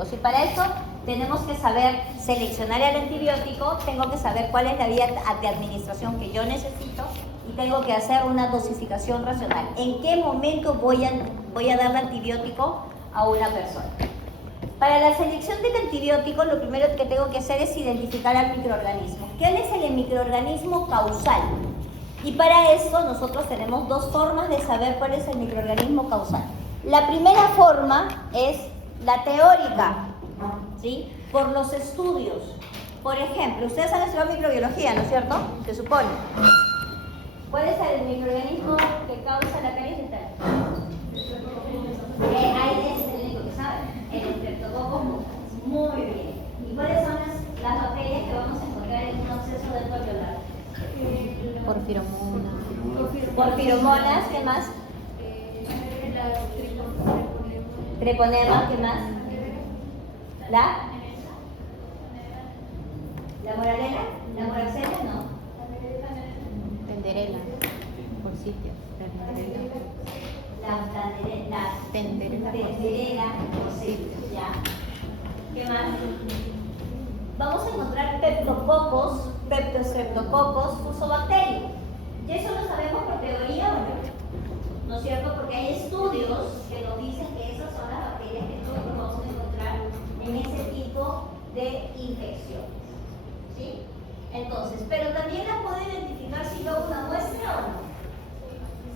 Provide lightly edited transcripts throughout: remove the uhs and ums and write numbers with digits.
antibióticos. Y para eso tenemos que saber seleccionar el antibiótico, tengo que saber cuál es la vía de administración que yo necesito y tengo que hacer una dosificación racional. ¿En qué momento voy a darle antibiótico a una persona? Para la selección del antibiótico, lo primero que tengo que hacer es identificar al microorganismo. ¿Cuál es el microorganismo causal? Y para eso nosotros tenemos dos formas de saber cuál es el microorganismo causal. La primera forma es la teórica, ¿sí? Por los estudios. Por ejemplo, ustedes han estudiado microbiología, ¿no es cierto? Se supone. ¿Cuál es el microorganismo que causa la caries dental? Ahí es el único que sabe. El Streptococcus mutans. Muy bien. ¿Y cuáles son las bacterias que vamos a encontrar en un proceso de alveolar? Porfiromonas, ¿qué más? Treponema, ¿qué más? ¿La moralena? ¿La moraxella? No. Tenderela, por sitio. Tenderela, por sitio, ¿ya? ¿Qué más? Vamos a encontrar peptococos, peptostreptococos, fusobacterium. Y eso lo sabemos por teoría o no, ¿no es cierto? Porque hay estudios que nos dicen que esas son las bacterias que nosotros vamos a encontrar en ese tipo de infecciones, ¿sí? Entonces, pero también las puedo identificar si yo hago una muestra o no.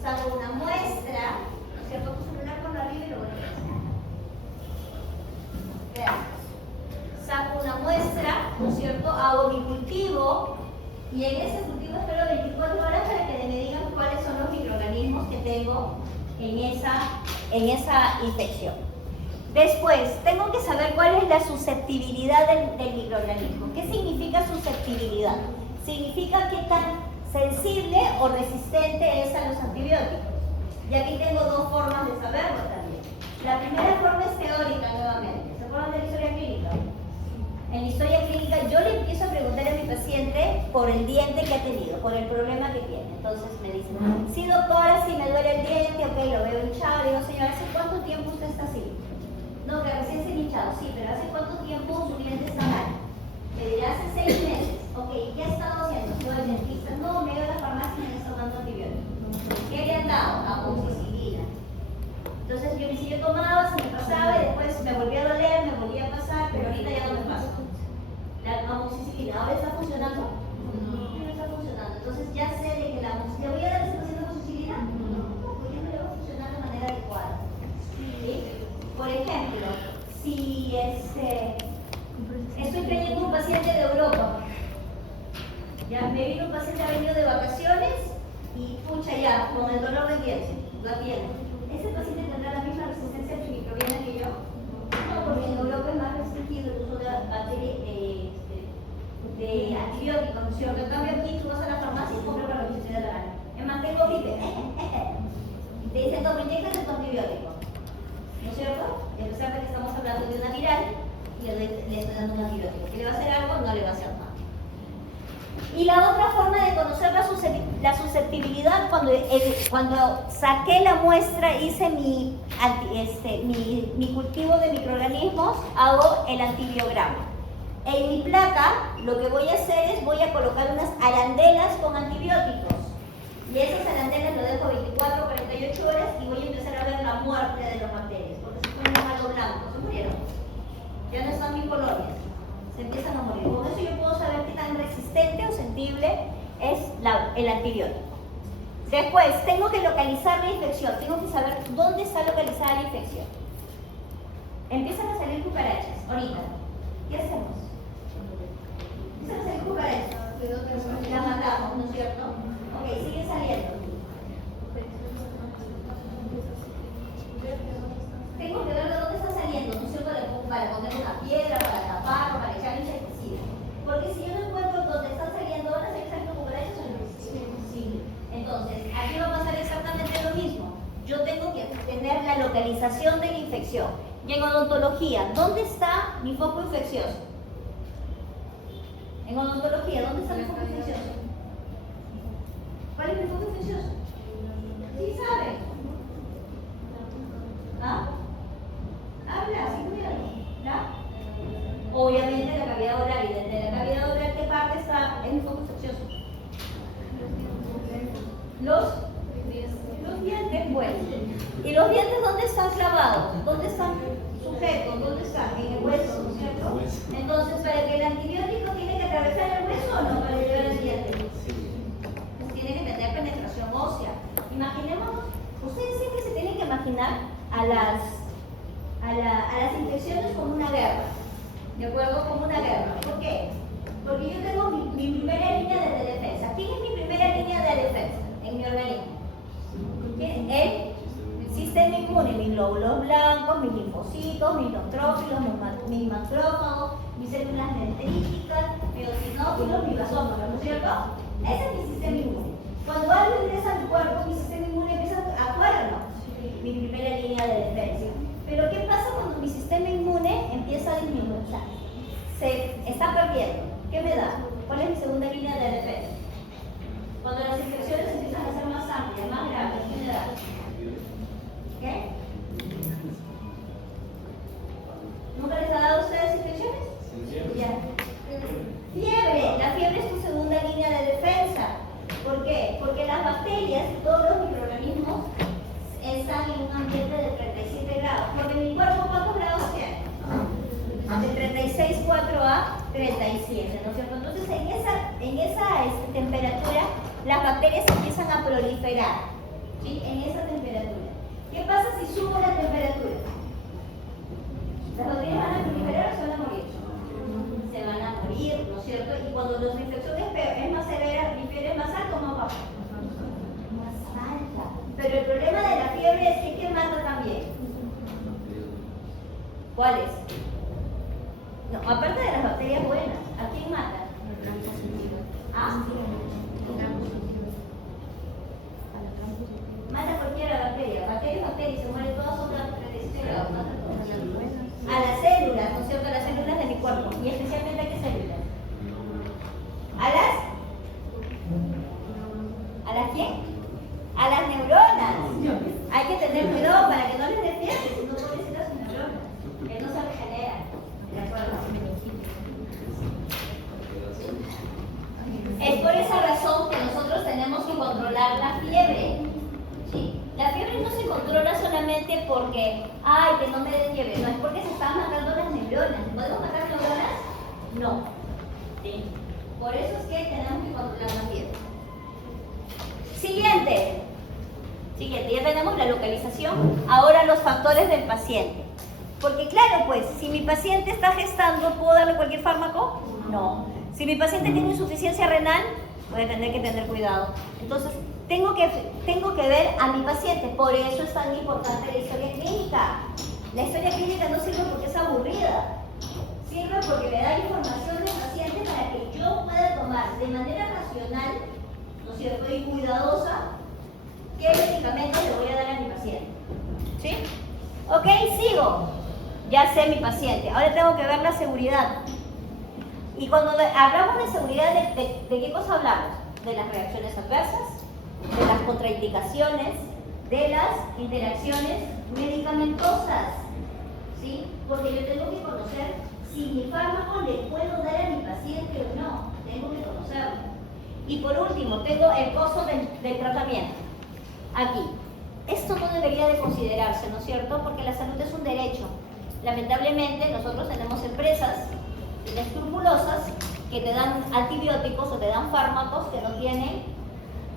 Saco una muestra, ¿no es cierto? Tu celular por arriba y lo voy a hacer. Gracias. Saco una muestra, ¿no es cierto? Hago mi cultivo y en ese cultivo espero 24 horas para que me digan cuáles son los microorganismos que tengo en esa infección. Después, tengo que saber cuál es la susceptibilidad del microorganismo. ¿Qué significa susceptibilidad? Significa qué tan sensible o resistente es a los antibióticos. Y aquí tengo dos formas de saberlo también. La primera forma es teórica nuevamente. ¿Se acuerdan de la historia clínica? En la historia clínica yo le empiezo a preguntar a mi paciente por el diente que ha tenido, por el problema que tiene. Entonces me dicen, sí doctora, sí me duele el diente, ok, lo veo hinchado. Le digo, señora, ¿hace cuánto tiempo usted está así? No, que recién se ha hinchado, sí, pero ¿hace cuánto tiempo su diente está mal? Me dirá, hace 6 meses. Ok, ¿qué ha estado haciendo? Yo el dentista, no, me he ido a la farmacia y me está dando antibióticos. ¿Qué le han dado? Amoxicilina. Entonces yo me sigue tomaba, se me pasaba y después me volvía a doler, me volvía a pasar, pero ahorita ya no me pasa. La amoxicilina, ¿ahora está funcionando? No está funcionando. Entonces ya sé de que la amoxicilina, ¿le voy a dar esa paciente amoxicilina? No, porque ya no le va a funcionar de manera adecuada. ¿Sí? Por ejemplo, si estoy trayendo un paciente de Europa, ya me vino un paciente, ha venido de vacaciones y pucha ya, con el dolor de diente, la piel. ¿Ese paciente tendrá la misma resistencia antimicrobiana que yo? No, porque en Europa es más restringido el uso de antibióticos, ¿no es cierto? En cambio aquí tú vas a la farmacia y compras para la necesidad de la gana. Es más, tengo gripe. Y te dicen, no, me inyectas tu antibiótico. ¿No es cierto? Y a pesar de que estamos hablando de una viral, le estoy dando un antibiótico. ¿Que le va a hacer algo? No le va a hacer nada. Y la otra forma de conocer la susceptibilidad, cuando saqué la muestra, hice mi cultivo de microorganismos, hago el antibiograma. En mi placa, lo que voy a hacer es, voy a colocar unas arandelas con antibióticos. Y esas arandelas lo dejo 24 o 48 horas y voy a empezar a ver la muerte de los bacterias, porque se ponen algo blanco, se murieron. Ya no están mis colonias, se empiezan a morir. Con eso yo puedo saber qué tan resistente o sensible es el antibiótico. Después, tengo que localizar la infección, tengo que saber dónde está localizada la infección. Empiezan a salir cucarachas, ahorita. ¿Qué hacemos? Empiezan a salir cucarachas. Las matamos, ¿no es cierto? Ok, sigue saliendo. Tengo que ver de dónde está saliendo, ¿no es cierto? Para poner una piedra, para taparlo, para echar insecticida. Porque si yo no encuentro dónde están saliendo, ¿van a seguir saliendo cucarachas o no? Sí. Entonces, aquí va a pasar exactamente lo mismo. Yo tengo que tener la localización de la infección. Y en odontología, ¿dónde está mi foco infeccioso? En odontología, ¿dónde está mi foco infeccioso? ¿Cuál es mi foco infeccioso? ¿Sí sabe? ¿Ah? Habla, sin cuidado. ¿Ya? Obviamente la cavidad oral, y desde la cavidad oral, ¿qué parte está? Es un poco infeccioso. Los dientes, bueno. ¿Y los dientes dónde están clavados? ¿Dónde están sujetos? ¿Dónde están? En el hueso, ¿no es cierto? Entonces, para que el antibiótico tiene que atravesar el hueso o no para llegar al diente. Pues tiene que tener penetración ósea. Imaginemos, ustedes siempre se tienen que imaginar a las infecciones como una guerra. ¿De acuerdo? Como una guerra. ¿Por qué? Porque yo tengo mi primera línea de defensa. ¿Quién es mi primera línea de defensa en mi organismo? El sistema inmune, mis glóbulos blancos, mis linfocitos, mis neutrófilos, mis macrófagos, mis células dendríticas, mis eosinófilos, mis basófilos, ¿no es cierto? Ese es mi sistema inmune. Cuando algo ingresa a mi cuerpo, mi sistema inmune empieza a actuar o no. Mi primera línea de defensa. Pero ¿qué pasa cuando mi sistema inmune empieza a disminuir? O sea, se está perdiendo. ¿Qué me da? ¿Cuál es mi segunda línea de defensa? Cuando las infecciones empiezan a ser más amplias, más graves, ¿qué me da? ¿Qué? ¿Nunca les ha dado a ustedes infecciones? Ya. Fiebre. La fiebre es tu segunda línea de defensa. ¿Por qué? Porque las bacterias y todos los microorganismos están en un ambiente de 37 grados. Porque mi cuerpo, ¿cuántos grados tiene? De 36,4 a 37, ¿no es cierto? Entonces, en esa temperatura, las bacterias empiezan a proliferar, ¿sí? En esa temperatura. ¿Qué pasa si subo la temperatura? ¿Las bacterias van a proliferar o se van a morir? Se van a morir, ¿no es cierto? Y cuando la infección es más severa, mi fiebre es más alta o más baja. Más alta. Pero el problema de la fiebre es que mata también. ¿Cuál es? No, aparte de las bacterias buenas, ¿a quién mata? ¿Ah? Mata cualquier bacteria. Bacterias, se mueren todas, son las 37 grados, mata todas. A las células, ¿no es cierto? A las células de mi cuerpo. Y especialmente a qué células. ¿A las quién? A las neuronas. Hay que tener cuidado para que no les despierten, si no pueden ser las neuronas, que no se regeneran. ¿De acuerdo? Es por esa razón que nosotros tenemos que controlar la fiebre. ¿Sí? La fiebre no se controla solamente porque, ay, que no me dé fiebre, no, es porque se están matando las neuronas. ¿Podemos matar neuronas? No. ¿Sí? Por eso es que tenemos que controlar la fiebre. Siguiente, ya tenemos la localización. Ahora los factores del paciente. Porque claro, pues, si mi paciente está gestando, ¿puedo darle cualquier fármaco? No. Si mi paciente tiene insuficiencia renal, voy a tener que tener cuidado. Entonces, tengo que ver a mi paciente. Por eso es tan importante la historia clínica. La historia clínica no sirve porque es aburrida. Sirve porque me da información del paciente para que yo pueda tomar de manera racional, ¿no es cierto?, y cuidadosa, qué medicamentos le voy a dar a mi paciente. ¿Sí? Ok, sigo. Ya sé mi paciente. Ahora tengo que ver la seguridad. Y cuando hablamos de seguridad, ¿de qué cosa hablamos? De las reacciones adversas, de las contraindicaciones, de las interacciones medicamentosas. ¿Sí? Porque yo tengo que conocer si mi fármaco le puedo dar a mi paciente o no. Tengo que conocerlo. Y por último, tengo el costo del tratamiento. Aquí. Esto no debería de considerarse, ¿no es cierto? Porque la salud es un derecho. Lamentablemente, nosotros tenemos empresas inescrupulosas que te dan antibióticos o te dan fármacos que no tienen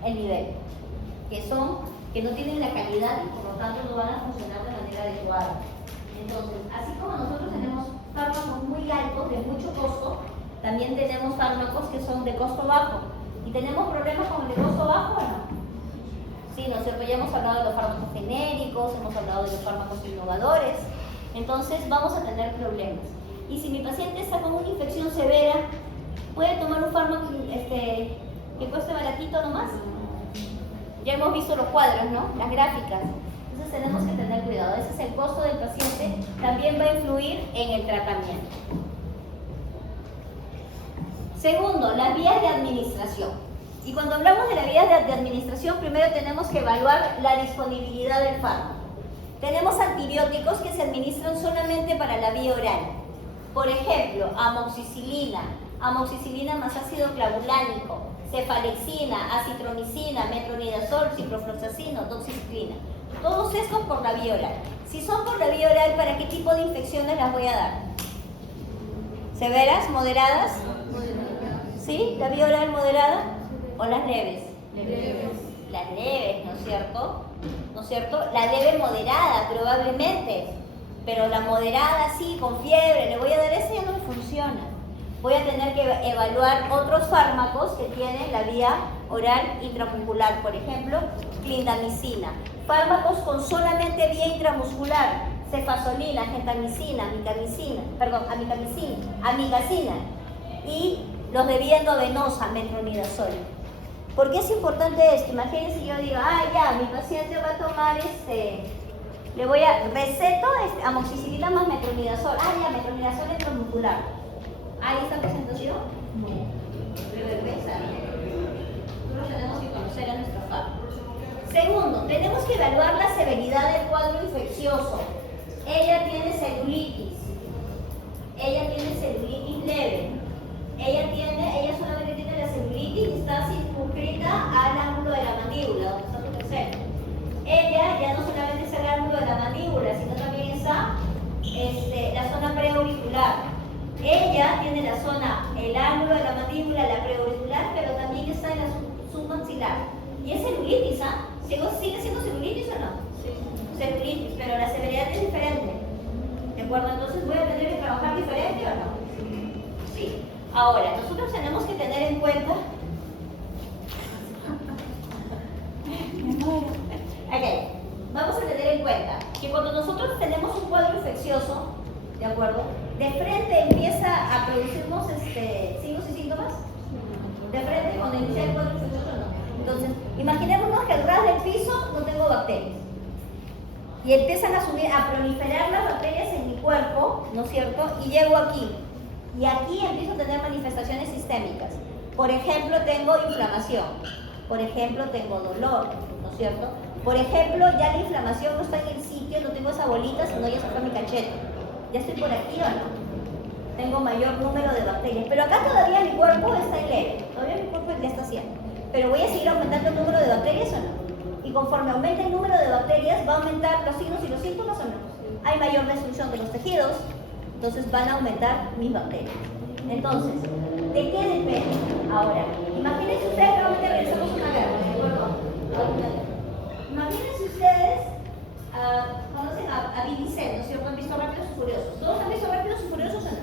el nivel, que no tienen la calidad y por lo tanto no van a funcionar de manera adecuada. Entonces, así como nosotros tenemos fármacos muy altos, de mucho costo, también tenemos fármacos que son de costo bajo. ¿Y tenemos problemas con el de costo bajo o no? Sí, ¿no es cierto? Ya hemos hablado de los fármacos genéricos, hemos hablado de los fármacos innovadores. Entonces vamos a tener problemas. Y si mi paciente está con una infección severa, ¿puede tomar un fármaco que cueste baratito nomás? Ya hemos visto los cuadros, ¿no? Las gráficas. Entonces tenemos que tener cuidado. Ese es el costo del paciente. También va a influir en el tratamiento. Segundo, las vías de administración. Y cuando hablamos de las vías de administración, primero tenemos que evaluar la disponibilidad del fármaco. Tenemos antibióticos que se administran solamente para la vía oral. Por ejemplo, amoxicilina, amoxicilina más ácido clavulánico, cefalexina, acitromicina, metronidazol, ciprofloxacino, doxiciclina. Todos estos por la vía oral. Si son por la vía oral, ¿para qué tipo de infecciones las voy a dar? ¿Severas? ¿Moderadas? ¿Sí? ¿La vía oral moderada? ¿O las leves? Las leves, ¿no es cierto? ¿No es cierto? La leve moderada, probablemente. Pero la moderada, sí, con fiebre, le voy a dar ese, ya no me funciona. Voy a tener que evaluar otros fármacos que tienen la vía oral intramuscular. Por ejemplo, clindamicina. Fármacos con solamente vía intramuscular. Cefazolina, gentamicina, amigacina. Y los de vía endovenosa, metronidazol. ¿Por qué es importante esto? Imagínense yo digo, mi paciente va a tomar le voy a receto amoxicilina más metronidazol. Metronidazol intramuscular. ¿Ahí está presentación? No. De vergüenza. Nosotros tenemos que conocer a nuestro fármaco. Segundo, tenemos que evaluar la severidad del cuadro infeccioso. Ella tiene celulitis. Ella tiene celulitis leve. Ella solamente tiene la celulitis y está circunscrita al ángulo de la mandíbula, donde está tu tercero. Ella ya no solamente es el ángulo de la mandíbula, sino también está la zona preauricular. Ella tiene la zona, el ángulo de la mandíbula, la preauricular, pero también está en la submaxilar. Y es celulitis, ¿Sigue siendo celulitis o no? Sí. Celulitis, pero la severidad es diferente. ¿De acuerdo? Entonces, ¿voy a tener que trabajar diferente o no? Sí. Ahora, nosotros tenemos que tener en cuenta... Vamos a tener en cuenta que cuando nosotros tenemos un cuadro infeccioso, ¿de acuerdo? De frente empieza a producirnos signos y síntomas. De frente cuando inicia el cuadro infeccioso, no. Entonces, imaginémonos que al ras del piso no tengo bacterias. Y empiezan a proliferar las bacterias en mi cuerpo, ¿no es cierto? Y llego aquí. Y aquí empiezo a tener manifestaciones sistémicas. Por ejemplo, tengo inflamación. Por ejemplo, tengo dolor, ¿no es cierto? Por ejemplo, ya la inflamación no está en el sitio, no tengo esa bolita, sino ya se fue a mi cachete. ¿Ya estoy por aquí o no? Tengo mayor número de bacterias. Pero acá todavía mi cuerpo está en leve. Todavía mi cuerpo ya está haciendo. Pero voy a seguir aumentando el número de bacterias o no. Y conforme aumente el número de bacterias, va a aumentar los signos y los síntomas o no. Hay mayor destrucción de los tejidos, entonces van a aumentar mis bacterias. Entonces, ¿de qué depende? Ahora, imagínense ustedes que realmente realizamos una guerra, ¿de acuerdo? Imagínense ustedes, conocen a Vincent, ¿no es cierto? Han visto Rápidos y Furiosos. ¿Todos han visto Rápidos y Furiosos o no?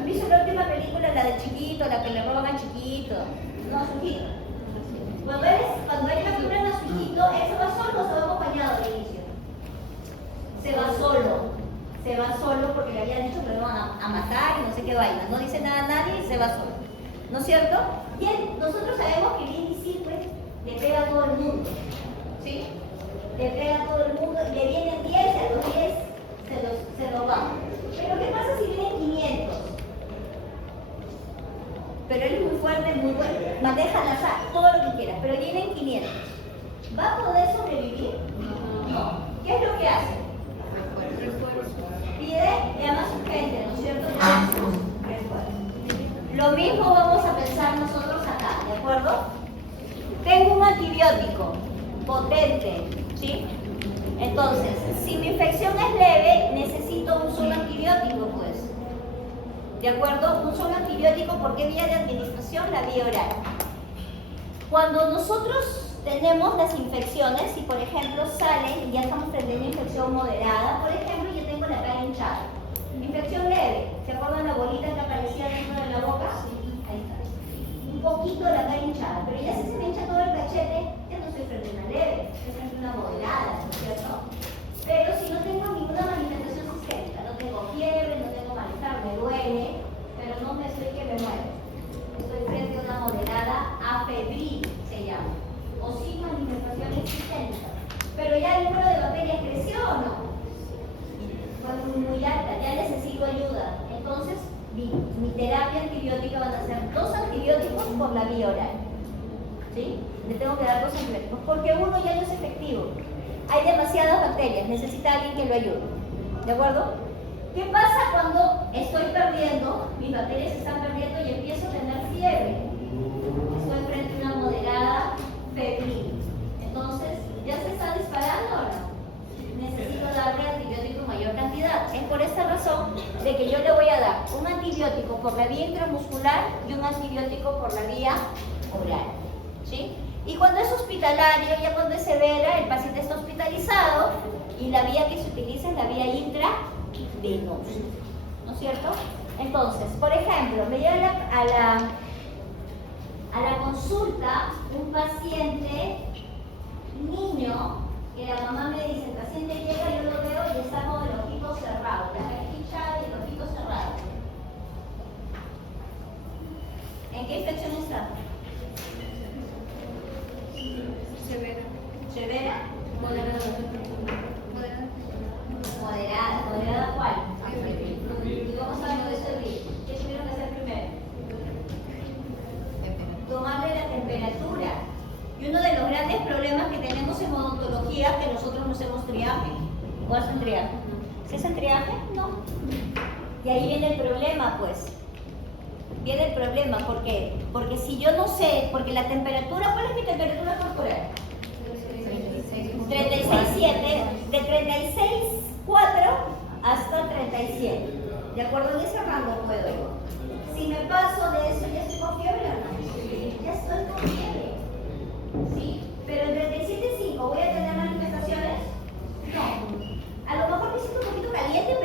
¿Han visto la última película, la del chiquito, la que le roban al chiquito? No, a su hijito. Cuando él capturan a su hijito, ¿él se va solo o se va acompañado al inicio? Se va solo. Se va solo porque le habían dicho que lo iban a matar y no sé qué vaina. No dice nada a nadie y se va solo. ¿No es cierto? Y nosotros sabemos que Vin Diesel le pega a todo el mundo. ¿Sí? Le pega a todo el mundo y le vienen 10 y a los 10 se los va. Pero ¿qué pasa si vienen 500? Pero él es muy fuerte, muy bueno. Maneja la sal, todo lo que quieras, pero vienen 500. ¿Va a poder sobrevivir? No. ¿Qué es lo que hace? Pide, llama a su gente, ¿no es cierto? Lo mismo vamos a pensar nosotros acá, ¿de acuerdo? Tengo un antibiótico potente, ¿sí? Entonces, si mi infección es leve, necesito un solo antibiótico, pues. ¿De acuerdo? Un solo antibiótico, ¿por qué vía de administración? La vía oral. Cuando nosotros tenemos las infecciones, si por ejemplo salen y ya estamos frente a una infección moderada, por ejemplo, yo tengo la cara hinchada. Infección leve, ¿se acuerdan la bolita que aparecía dentro de la boca? Ahí está. Un poquito la cara hinchada, pero ya si se me hincha todo el cachete, ya no estoy frente a una leve, estoy frente a una moderada, ¿no es cierto? Pero si no tengo ninguna manifestación sistémica, no tengo fiebre, no tengo malestar, me duele, pero no me estoy que me muero. Estoy frente a una moderada afebril, se llama, o sin manifestaciones sistémicas. Pero ya el número de bacterias creció o no? Fue muy alta, ya necesito ayuda. Entonces, mi terapia antibiótica van a ser 2 antibióticos por la vía oral. ¿Sí? Le tengo que dar 2 antibióticos, porque uno ya no es efectivo. Hay demasiadas bacterias, necesita alguien que lo ayude. ¿De acuerdo? ¿Qué pasa cuando estoy perdiendo que yo le voy a dar un antibiótico por la vía intramuscular y un antibiótico por la vía oral, ¿sí? Y cuando es hospitalario, ya cuando es severa, el paciente está hospitalizado y la vía que se utiliza es la vía intravenosa, ¿no es cierto? Entonces, por ejemplo, me llega a la consulta un paciente niño que la mamá me dice, el paciente llega, yo lo veo y está con el ojito cerrado, la cara hinchada y el ojito cerrado. ¿En qué infección está? Severa. ¿Severa? Moderada. ¿Moderada cuál? Y vamos a ver eso de ¿qué tuvieron que hacer primero? Tomarle la temperatura. Y uno de los grandes problemas que tenemos en odontología es que nosotros no hacemos triaje. ¿O hacen triaje? ¿Se hacen triaje? No. Y ahí viene el problema, pues. Viene el problema, ¿por qué? Porque si yo no sé, porque la temperatura, ¿cuál es mi temperatura corporal? 36,7, de 36,4 hasta 37. ¿De acuerdo? En ese rango puedo ir. Si me paso de eso, ¿ya estoy con fiebre o no? Ya estoy con fiebre. ¿Sí? Pero en 37,5 voy a tener manifestaciones. No. A lo mejor me siento un poquito caliente,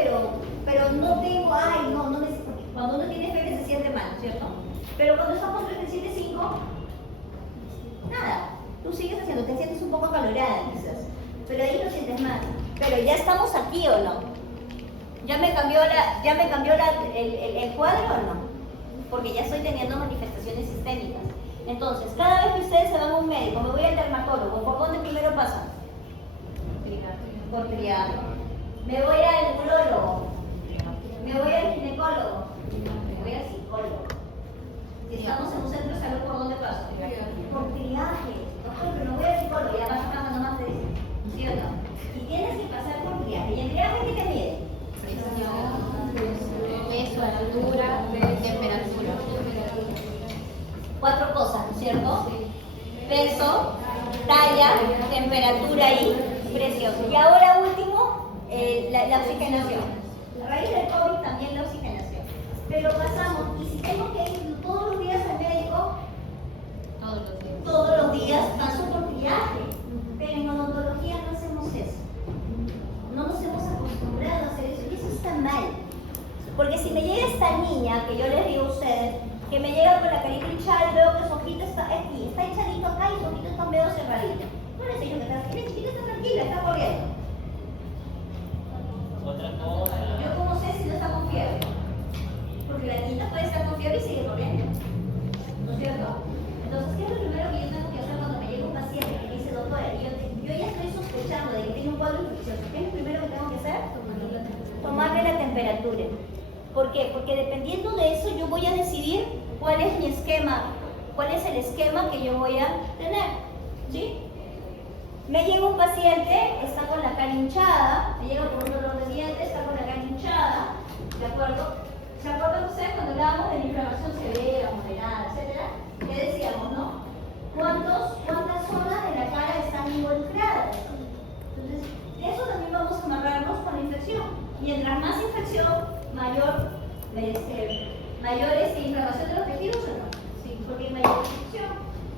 pero no tengo, no me siento. Cuando uno tiene fiebre se siente mal, ¿cierto? Pero cuando estamos en 37,5, nada. Tú sigues haciendo, te sientes un poco acalorada quizás, pero ahí lo sientes mal. Pero ya estamos aquí o no. ¿Ya me cambió el cuadro o no? Porque ya estoy teniendo manifestaciones sistémicas. Entonces, cada vez que ustedes se van a un médico, me voy al dermatólogo, ¿por dónde primero pasan? Por triaje. Me voy al urólogo. Me voy al ginecólogo. Me voy al psicólogo. Si estamos en un centro de salud, ¿por dónde paso? Por triaje. Doctor, pero no voy al psicólogo, ya vas pasando más de eso. ¿Sí o no? Y tienes que pasar por triaje. ¿Y el triaje qué te mide? Peso, altura, temperatura. 4 cosas, ¿no es cierto? Peso, talla, temperatura y presión. Y ahora último, la oxigenación. A raíz del COVID también la oxigenación. Pero pasamos, y si tengo que ir todos los días al médico, todos los días paso por triaje. Pero en odontología no hacemos eso. No nos hemos acostumbrado a hacer eso. Y eso está mal. Porque si me llega esta niña, que yo les digo a ustedes, que me llega con la carita hinchada y veo que su ojito está aquí, está hinchadito acá y su ojito está medio cerradito. No le enseño que está así, la chiquita está tranquila, está corriendo. Otra cosa. Yo cómo sé si no está con fiebre. Porque la niñita puede estar con fiebre y sigue corriendo. ¿No es cierto? Entonces, ¿qué es lo primero que yo tengo que hacer cuando me llega un paciente que me dice, doctora, yo ya estoy sospechando de que tiene un cuadro infeccioso? ¿Qué es lo primero que tengo que hacer? Tomarle la temperatura. ¿Por qué? Porque dependiendo de eso yo voy a decidir cuál es mi esquema, cuál es el esquema que yo voy a tener. ¿Sí? Me llega un paciente, está con la cara hinchada, me llega con un dolor de dientes, está con la cara hinchada, ¿de acuerdo? ¿Se acuerdan ustedes cuando hablábamos de la inflamación severa, moderada, etcétera? ¿Qué decíamos, no? ¿Cuántas zonas de la cara están involucradas? Entonces, de eso también vamos a amarrarnos con la infección. Mientras más infección, mayor inflamación de los tejidos o no. Sí, porque hay mayor infección.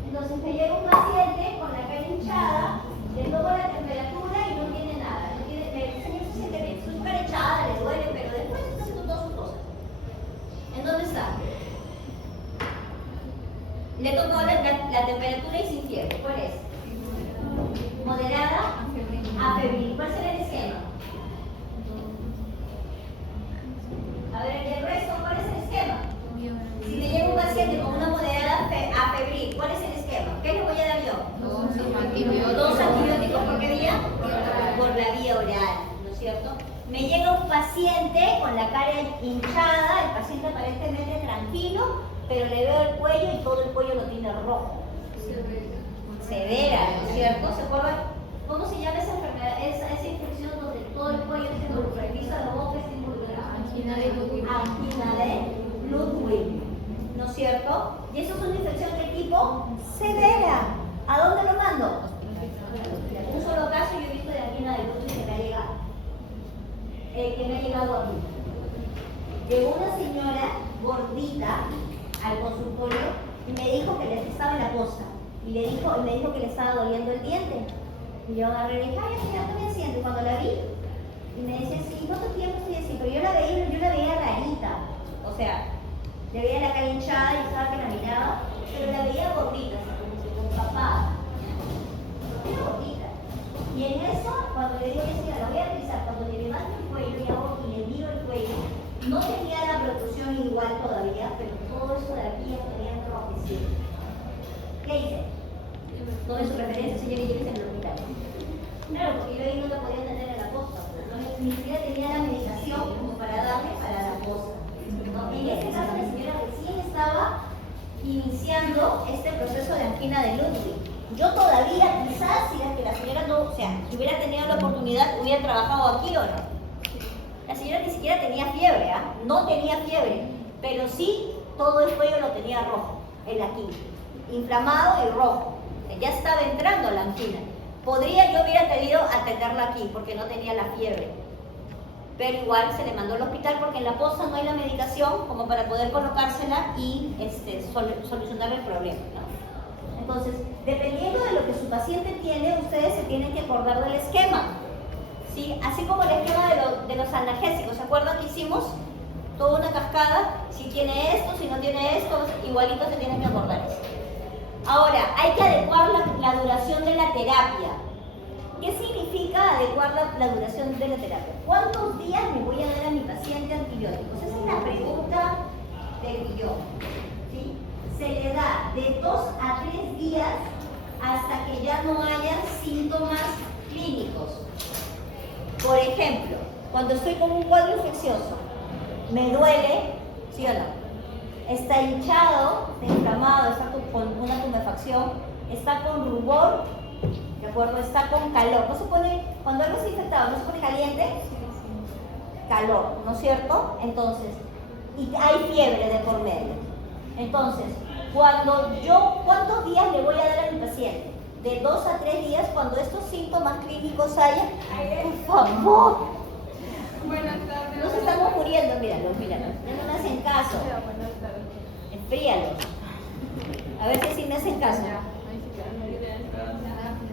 Entonces me llega un paciente con la cara hinchada, le tomo la temperatura y no tiene nada. No tiene, el señor se siente bien, su cara hinchada, le duele, pero después está haciendo todas sus cosas. ¿En dónde está? Le tomo la temperatura y sin fiebre. ¿Cuál es? Moderada a febril. ¿Cuál será el esquema? A ver, el resto, ¿cuál es el esquema? Si me llega un paciente con una moderada a febril, ¿cuál es el esquema? ¿Qué le voy a dar yo? Dos antibióticos por qué vía? Por la vía oral, ¿no es cierto? Me llega un paciente con la cara hinchada, el paciente aparentemente tranquilo, pero le veo el cuello y todo el cuello lo tiene rojo. Severa, ¿no es cierto? ¿Se acuerdan? ¿Cómo se llama esa enfermedad, esa infección donde todo el cuello está involucrado? El piso de la boca está involucrado. Angina de Ludwig, ¿no es cierto? Y eso es una infección de tipo severa. ¿A dónde lo mando? Un solo caso yo he visto de angina de Ludwig que me ha llegado a mí. Llegó una señora gordita al consultorio y me dijo que le estaba en la posta. Y me dijo que le estaba doliendo el diente. Y yo agarré y le dije, ay, señora, ¿qué me siento? Y cuando la vi, y me decía, sí, ¿cuánto tiempo estoy así? Pero yo la veía rarita. O sea, le veía la cara hinchada y estaba que la miraba, pero la veía gordita, con papada. Era gordita. Y en eso, cuando le digo, decía, la voy a revisar, cuando le levanto el cuello y le miro el cuello, no tenía la protrusión igual todavía, pero todo eso de aquí ya tenía enrojecido. ¿Qué hice? Todo es su referencia, señor, y yo hice en el hospital. Claro, porque yo ahí no la podía tener en la posta, ni siquiera tenía la medicación como para darle para la posta. ¿No? En este caso la señora recién estaba iniciando este proceso de angina de Ludwig. Yo todavía, quizás, si la señora no, o sea, si hubiera tenido la oportunidad, hubiera trabajado aquí o no. La señora ni siquiera tenía fiebre, ¿ah? No tenía fiebre, pero sí todo el cuello lo tenía rojo, el aquí, inflamado y rojo. Ya estaba entrando la angina. Yo hubiera pedido atenderla aquí porque no tenía la fiebre, pero igual se le mandó al hospital porque en la posta no hay la medicación como para poder colocársela y solucionar el problema, ¿no? Entonces, dependiendo de lo que su paciente tiene, ustedes se tienen que acordar del esquema, ¿sí? Así como el esquema de los analgésicos, ¿se acuerdan que hicimos? Toda una cascada, si tiene esto, si no tiene esto, igualito se tienen que acordar eso. Ahora, hay que adecuar la duración de la terapia. ¿Qué significa adecuar la duración de la terapia? ¿Cuántos días le voy a dar a mi paciente antibióticos? Esa es la pregunta del millón, ¿sí? Se le da de 2 a 3 días hasta que ya no haya síntomas clínicos. Por ejemplo, cuando estoy con un cuadro infeccioso, me duele, ¿sí o no? Está hinchado, está inflamado, está con una tumefacción, está con rubor, ¿de acuerdo? Está con calor. No se pone, cuando algo está infectado, ¿no se pone caliente? Calor, ¿no es cierto? Entonces, y hay fiebre de por medio. Entonces, ¿cuántos días le voy a dar a mi paciente? De 2 a 3 días cuando estos síntomas clínicos haya. Por favor. Buenas tardes. Nos estamos muriendo, míralos. Ya no me hacen caso. Buenas tardes. Enfríalos. A ver si sí me hacen caso.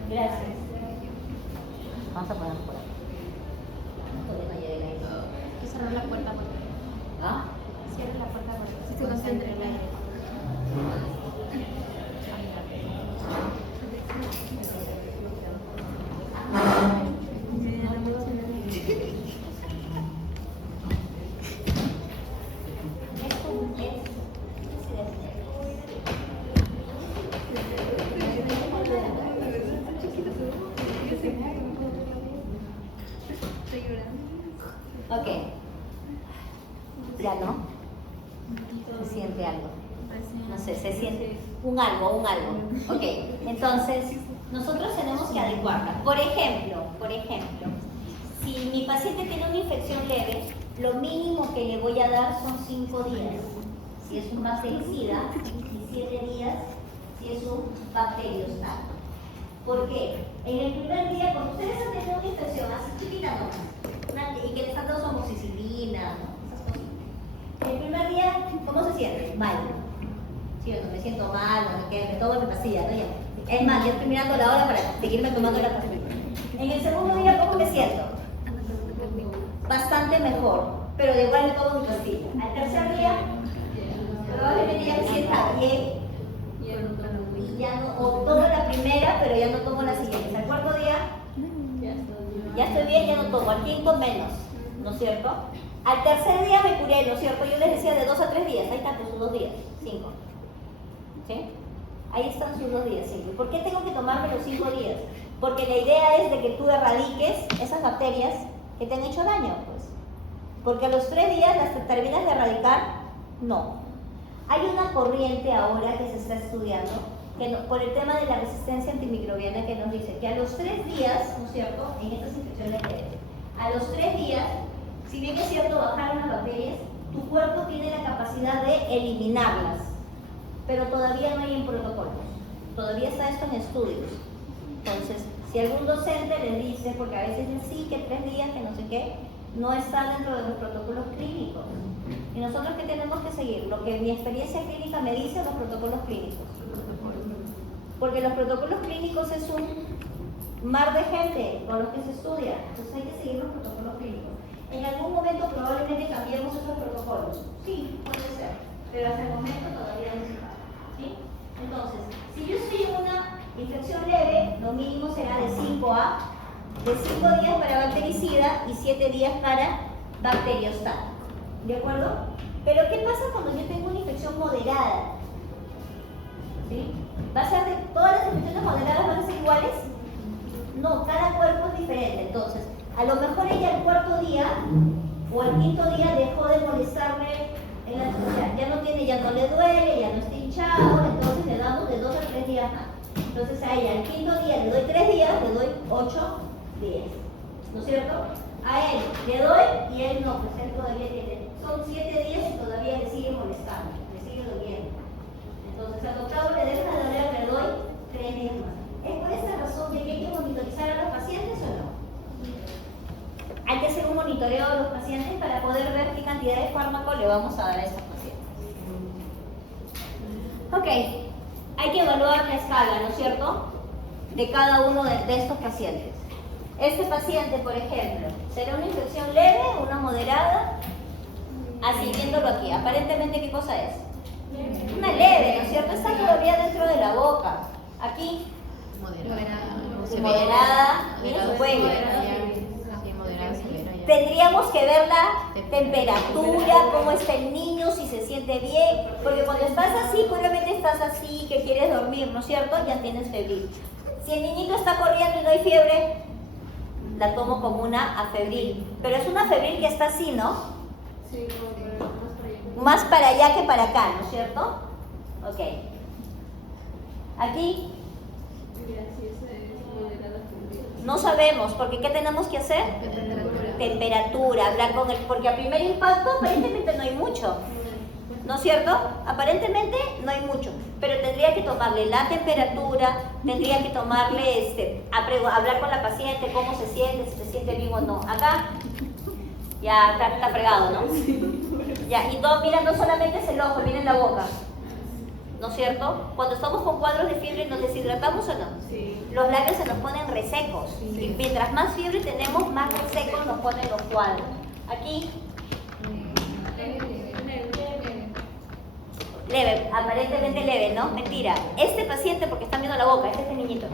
Gracias. Vamos a poner por ahí. Todavía no llegué ahí. Hay que cerrar la puerta por ahí. ¿Ah? Cierra la puerta por ahí. Se concentra el aire. Ok. Ya no. Se siente algo. No sé, se siente un algo. Ok, entonces nosotros tenemos que adecuarla. Por ejemplo, si mi paciente tiene una infección leve, lo mínimo que le voy a dar son 5 días. Si es un bactericida, y 7 días si es un bacteriostat. ¿Por qué? En el primer día, cuando ustedes han tenido una infección así chiquita nomás, y que les han dado amoxicilina, ¿no? Esas cosas. El primer día, ¿cómo se siente? Mal. Sí, o no, me siento mal, o me tomo mi pastilla, ¿no? Ya. Es más, yo estoy mirando la hora para seguirme tomando la pastilla. En el segundo día, ¿cómo me siento? Bastante mejor, pero de igual me tomo mi pastilla. Al tercer día, probablemente ya me sienta bien. Y ya no, o tomo la primera, pero ya no tomo la siguiente. Al cuarto día, ya estoy bien, ya no tomo. Al quinto, menos, ¿no es cierto? Al tercer día me curé, ¿no es cierto? Yo les decía de 2 a 3 días, ahí están sus 2 días, 5. ¿Sí? Ahí están sus 2 días, 5. ¿Por qué tengo que tomarme los 5 días? Porque la idea es de que tú erradiques esas bacterias que te han hecho daño, pues. Porque a los 3 días las terminas de erradicar, no. Hay una corriente ahora que se está estudiando, que por el tema de la resistencia antimicrobiana, que nos dice que a los 3 días, ¿no es cierto?, en estas infecciones leves, a los 3 días, si bien es cierto bajar las bacterias, tu cuerpo tiene la capacidad de eliminarlas, pero todavía no hay en protocolos, todavía está esto en estudios. Entonces, si algún docente les dice, porque a veces dicen sí, que 3 días, que no sé qué, no está dentro de los protocolos clínicos. ¿Y nosotros qué tenemos que seguir? Lo que mi experiencia clínica me dice, los protocolos clínicos. Porque los protocolos clínicos es un mar de gente con los que se estudia, entonces hay que seguir los protocolos clínicos. En algún momento probablemente cambiemos esos protocolos, sí, puede ser, pero hasta el momento todavía no se sabe, ¿sí? Entonces, si yo estoy en una infección leve, lo mínimo será de 5 días para bactericida y 7 días para bacteriostático, ¿de acuerdo? Pero ¿qué pasa cuando yo tengo una infección moderada? ¿Sí? ¿Va a ser de todas las infecciones moderadas van a ser iguales? No, cada cuerpo es diferente. Entonces, a lo mejor ella el cuarto día o el quinto día dejó de molestarme en la ya no le duele, ya no está hinchado, entonces le damos de 2 a 3 días más. Entonces a ella el quinto día le doy 3 días, le doy 8 días. ¿No es cierto? A él le doy y él no, pues él todavía tiene. Son 7 días y todavía le sigue molestando, le sigue doliendo. Entonces al octavo le deja de doler, le doy 3 días más. ¿Es por esta razón de que hay que monitorizar a los pacientes o no? Hay que hacer un monitoreo de los pacientes para poder ver qué cantidad de fármaco le vamos a dar a esos pacientes. Ok, hay que evaluar la escala, ¿no es cierto?, de cada uno de estos pacientes. Este paciente, por ejemplo, ¿será una infección leve, una moderada? Así, viéndolo aquí, aparentemente, ¿qué cosa es? Una leve, ¿no es cierto? Está todavía dentro de la boca. Aquí, moderada, mira su cuello. Tendríamos que ver la temperatura, cómo está el niño, si se siente bien, porque cuando estás así, probablemente estás así, que quieres dormir, ¿no es cierto? Ya tienes febril. Si el niñito está corriendo y no hay fiebre, la tomo como una afebril, pero es una febril que está así, ¿no? Sí, Más para allá que para acá, ¿no es cierto? Ok. Aquí mira, si esa es moderada. no sabemos, porque ¿qué tenemos que hacer? Temperatura, hablar con él, porque a primer impacto aparentemente no hay mucho, ¿no es cierto? Aparentemente no hay mucho, pero tendría que tomarle la temperatura, tendría que tomarle, hablar con la paciente, cómo se siente, si se siente bien o no. Acá ya está fregado, ¿no? Ya, y no, mira, no solamente es el ojo, miren la boca, ¿no es cierto? Cuando estamos con cuadros de fiebre, ¿nos deshidratamos o no? Sí. Los labios se nos ponen resecos. Y mientras más fiebre tenemos, más resecos nos ponen los cuadros. Aquí, leve, aparentemente leve, ¿no? Mentira. Este paciente, porque están viendo la boca, este niñito.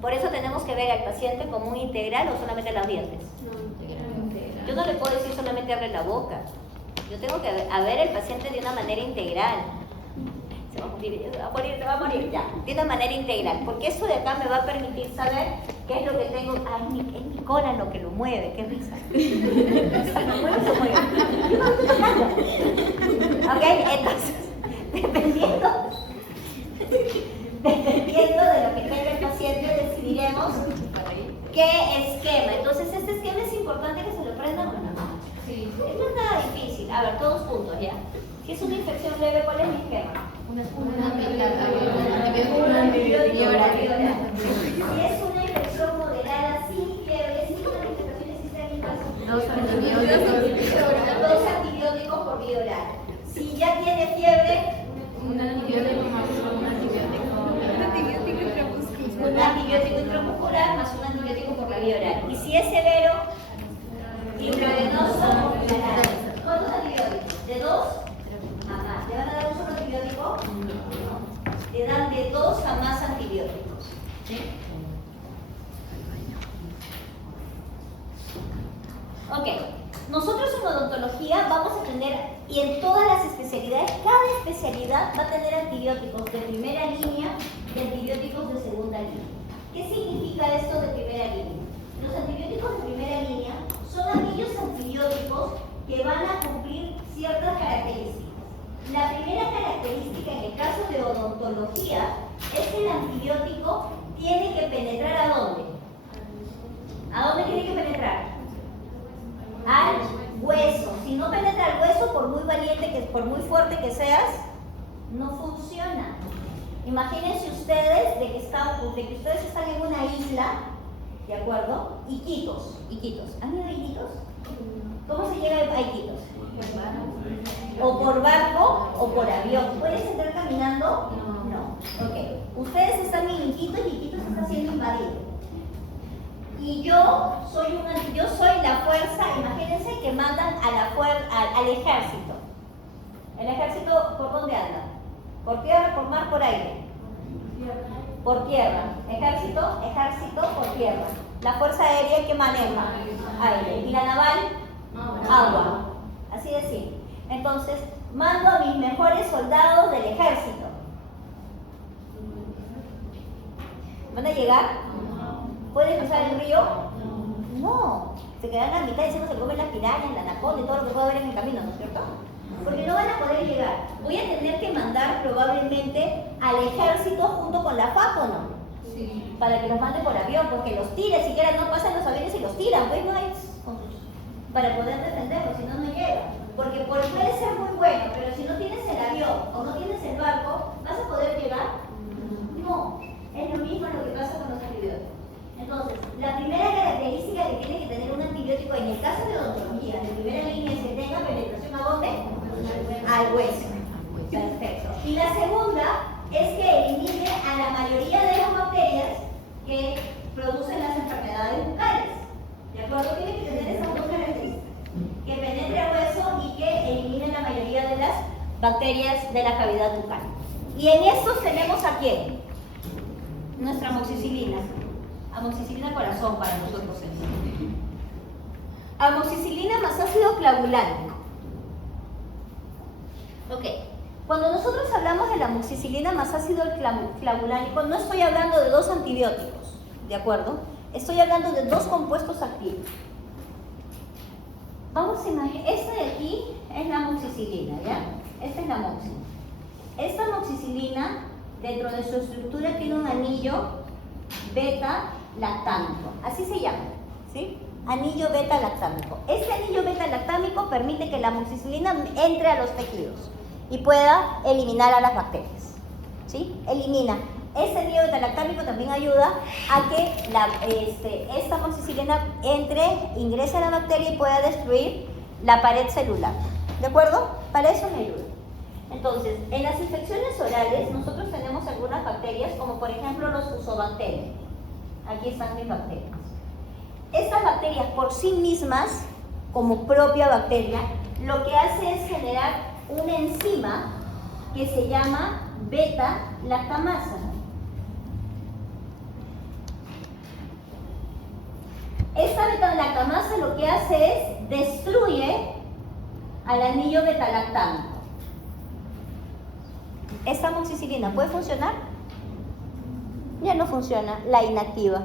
Por eso tenemos que ver al paciente como un integral o solamente los dientes. Yo no le puedo decir solamente abre la boca. Yo tengo que ver al paciente de una manera integral. Se va a morir, ya. De una manera integral. Porque eso de acá me va a permitir saber qué es lo que tengo. Ay, es mi cola lo que lo mueve, qué risa. Lo mueve, lo mueve. Ok, entonces, dependiendo de lo que tenga el paciente, decidiremos qué esquema. Entonces, este esquema es importante que se lo aprendan o no. Sí. No es nada difícil. A ver, todos juntos, ¿ya? Si es una infección leve, ¿cuál es mi esquema? Antibiótico. Si es una infección moderada, sin fiebre, sin manifestaciones sistémicas, 2 antibióticos por vía oral. Si ya tiene fiebre, un antibiótico intramuscular más un antibiótico por la vía oral. Y si es severo, intravenoso, ¿cuántos antibióticos? ¿De 2? Ajá. ¿Le van a dar un solo antibiótico? No. Le dan de 2 a más antibióticos. ¿Sí? Ok. Nosotros en odontología vamos a tener, y en todas las especialidades, cada especialidad va a tener antibióticos de primera línea y antibióticos de segunda línea. ¿Qué significa esto de primera línea? Los antibióticos de primera línea son aquellos antibióticos que van a cumplir ciertas características. La primera característica en el caso de odontología es que el antibiótico tiene que penetrar ¿a dónde? ¿A dónde tiene que penetrar? Al hueso. Si no penetra al hueso, por muy valiente, por muy fuerte que seas, no funciona. Imagínense ustedes de que ustedes están en una isla ¿de acuerdo? Iquitos. ¿Han ido a Iquitos? ¿Cómo se llega a Iquitos? O por barco o por avión. ¿Puedes entrar caminando? No. Ok. Ustedes están en Iquitos y Iquitos está siendo invadido. Y yo soy la fuerza, imagínense que mandan al ejército. ¿El ejército por dónde anda? ¿Por tierra, por mar, por aire? Por tierra. Ejército por tierra. La fuerza aérea que maneja aire. Y la naval, agua. Así de simple. Entonces, mando a mis mejores soldados del ejército. ¿Van a llegar? ¿Pueden cruzar el río? No. Se quedan a la mitad y se comen las pirañas, la anaconda y todo lo que pueda haber en el camino, ¿no es cierto? Porque no van a poder llegar. Voy a tener que mandar probablemente al ejército junto con la FACO, ¿no? Sí. Para que los mande por avión, porque los tire, siquiera no pasan los aviones y los tiran, pues no hay para poder defenderlos, si no, no llega. Porque puede ser muy bueno, pero si no tienes el avión o no tienes el barco, ¿vas a poder llegar? No. Es lo mismo lo que pasa con los antibióticos. Entonces, la primera característica que tiene que tener un antibiótico en el caso de odontología, de primera línea, es que tenga penetración ¿a dónde? Al hueso. Perfecto. Y la segunda es que elimine a la mayoría de las bacterias que producen las enfermedades bucales. ¿De acuerdo? Tiene que tener esas dos características. Que penetre al hueso y que elimine la mayoría de las bacterias de la cavidad bucal. Y en estos tenemos a quién? Nuestra amoxicilina. Amoxicilina corazón para nosotros. Amoxicilina más ácido clavulánico. Ok. Cuando nosotros hablamos de la amoxicilina más ácido clavulánico, no estoy hablando de dos antibióticos, ¿de acuerdo? Estoy hablando de dos compuestos activos. Vamos a imaginar, esta de aquí es la amoxicilina, ¿ya? Esta es la amoxicilina. Esta amoxicilina, dentro de su estructura, tiene un anillo beta-lactámico. Así se llama, ¿sí? Anillo beta-lactámico. Este anillo beta-lactámico permite que la amoxicilina entre a los tejidos y pueda eliminar a las bacterias, ¿sí? Elimina. Este anillo beta-lactámico también ayuda a que esta amoxicilina ingrese a la bacteria y pueda destruir la pared celular. ¿De acuerdo? Para eso me ayuda. Entonces, en las infecciones orales nosotros tenemos algunas bacterias, como por ejemplo los fusobacterias. Aquí están mis bacterias. Estas bacterias por sí mismas, como propia bacteria, lo que hace es generar una enzima que se llama beta-lactamasa. Esta beta-lactamasa lo que hace es destruye al anillo beta-lactámico. ¿Esta amoxicilina puede funcionar? Ya no funciona, la inactiva.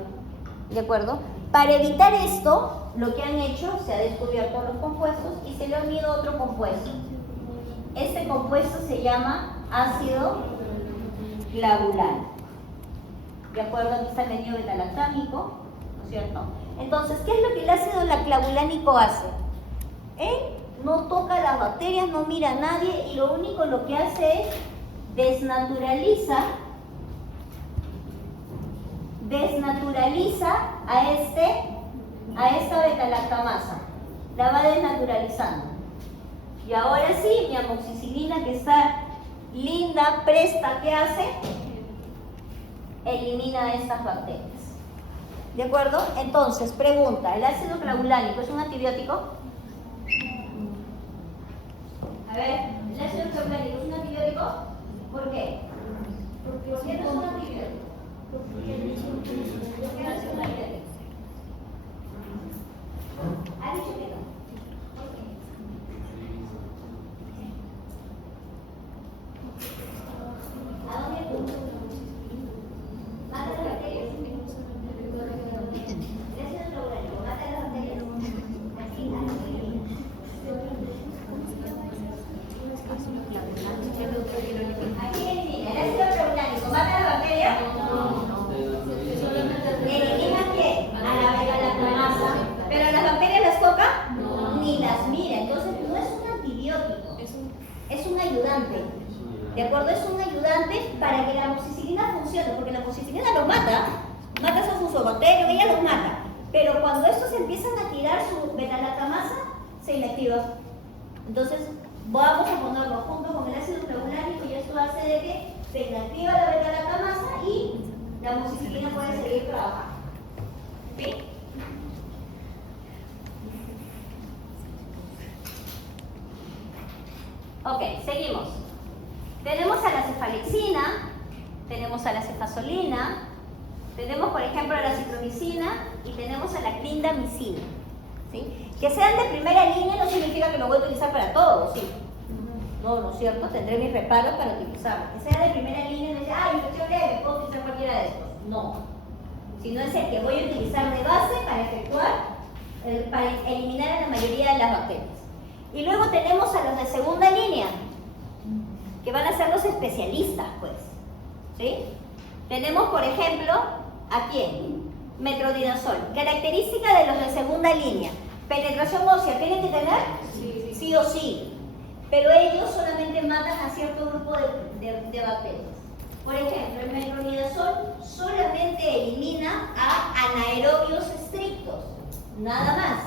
¿De acuerdo? Para evitar esto, lo que han hecho, se ha descubierto los compuestos y se le ha unido otro compuesto. Este compuesto se llama ácido clavulánico. ¿De acuerdo? Aquí está el anillo beta-lactámico, ¿no es cierto? Entonces, ¿qué es lo que el ácido clavulánico hace? Él no toca las bacterias, no mira a nadie y lo único lo que hace es desnaturaliza a esta beta-lactamasa. La va desnaturalizando. Y ahora sí, mi amoxicilina que está linda, presta, ¿qué hace? Elimina estas bacterias. ¿De acuerdo? Entonces, pregunta, ¿el ácido clavulánico es un antibiótico? A ver, ¿el ácido clavulánico es un antibiótico? ¿Por qué? ¿Por qué no es un antibiótico? ¿Por qué no es un antibiótico? ¿Ha dicho que no? ¿Por qué? ¿A dónde apunta? ¿Mata las bacterias? El ácido clavulánico mata las bacterias. Así, aquí elimina. ¿El ácido clavulánico mata las bacterias? No. ¿Elimina qué? A la beta-lactamasa. ¿Pero las bacterias las toca? No. Ni las mira. Entonces no es un antibiótico. Es un ayudante. ¿De acuerdo? Es un ayudante para que la amoxicilina funcione. Porque la amoxicilina lo mata, Matas a sus bacterias, ella los mata. Pero cuando estos empiezan a tirar su beta-lactamasa, se inactiva. Entonces, vamos a ponerlo junto con el ácido clavulónico y esto hace de que se inactiva la beta-lactamasa y la amoxicilina puede seguir trabajando. ¿Sí? Ok, seguimos. Tenemos a la cefalexina, tenemos a la cefazolina, tenemos por ejemplo a la citromicina y tenemos a la clindamicina. ¿Sí? Que sean de primera línea no significa que lo voy a utilizar para todo, ¿sí? No, ¿no es cierto? Tendré mis reparos para utilizarlo. Que sea de primera línea no es, infección leve, puedo utilizar cualquiera de estos. No. Sino es el que voy a utilizar de base para efectuar, para eliminar a la mayoría de las bacterias. Y luego tenemos a los de segunda línea, que van a ser los especialistas, pues. ¿Sí? Tenemos, por ejemplo, ¿a quién? Metronidazol. Característica de los de segunda línea. Penetración ósea, ¿tienen que tener? Sí. Sí o sí. Pero ellos solamente matan a cierto grupo de bacterias. Por ejemplo, el metronidazol solamente elimina a anaerobios estrictos. Nada más.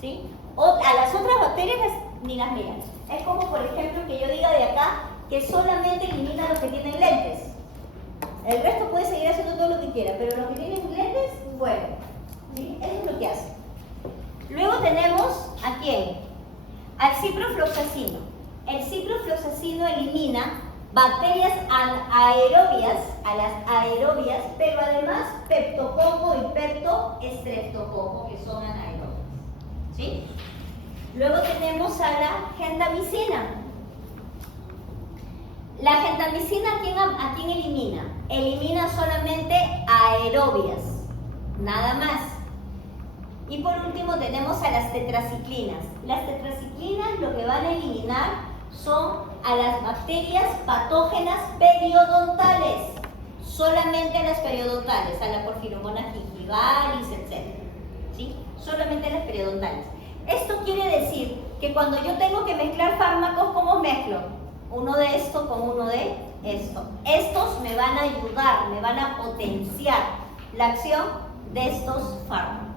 ¿Sí? A las otras bacterias ni las miran. Es como, por ejemplo, que yo diga de acá que solamente elimina a los que tienen lentes. El resto puede seguir haciendo todo lo que quiera, pero los que tienen lentes, bueno. ¿Sí? Eso es lo que hace. Luego tenemos, ¿a quién? Al ciprofloxacino. El ciprofloxacino elimina bacterias aerobias, a las aerobias, pero además peptococo y peptoestreptococo, que son anaerobias. ¿Sí? Luego tenemos a la gentamicina. La gentamicina, ¿a quién elimina? Elimina solamente aerobias, nada más. Y por último tenemos a las tetraciclinas. Las tetraciclinas lo que van a eliminar son a las bacterias patógenas periodontales, solamente a las periodontales, a la Porphyromonas gingivalis, etc. ¿Sí? Solamente a las periodontales. Esto quiere decir que cuando yo tengo que mezclar fármacos, ¿cómo mezclo? Uno de esto con uno de esto. Estos me van a ayudar, me van a potenciar la acción de estos fármacos.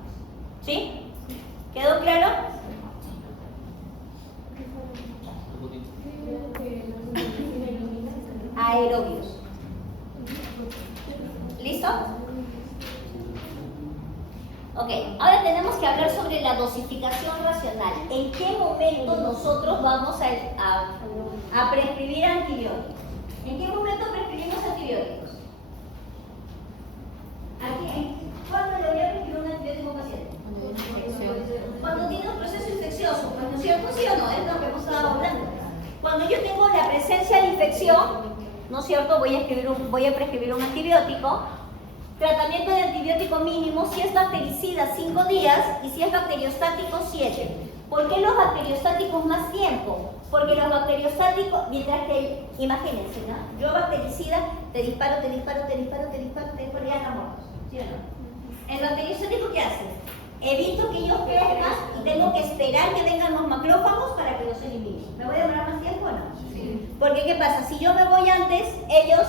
¿Sí? ¿Quedó claro? Aerobios. ¿Listo? Ok, ahora tenemos que hablar sobre la dosificación racional. ¿En qué momento nosotros vamos a prescribir antibióticos? ¿En qué momento prescribimos antibióticos? ¿Cuándo le voy a prescribir un antibiótico a un paciente? Cuando tiene un proceso infeccioso, pues, ¿no es cierto? ¿Sí o no? Es lo que hemos estado hablando. Cuando yo tengo la presencia de infección, ¿no es cierto? Voy a prescribir un antibiótico. Tratamiento de antibiótico mínimo si es bactericida 5 días y si es bacteriostático 7. ¿Por qué los bacteriostáticos más tiempo? Porque los bacteriostáticos, mientras que, imagínense, ¿no? Yo bactericida, te disparo, y ya están muertos. ¿Sí o no? ¿El bacteriostático qué hace? Evito que ellos crezcan y tengo que esperar que vengan los macrófagos para que los elimine. ¿Me voy a demorar más tiempo o no? Sí. Porque ¿qué pasa? Si yo me voy antes, ellos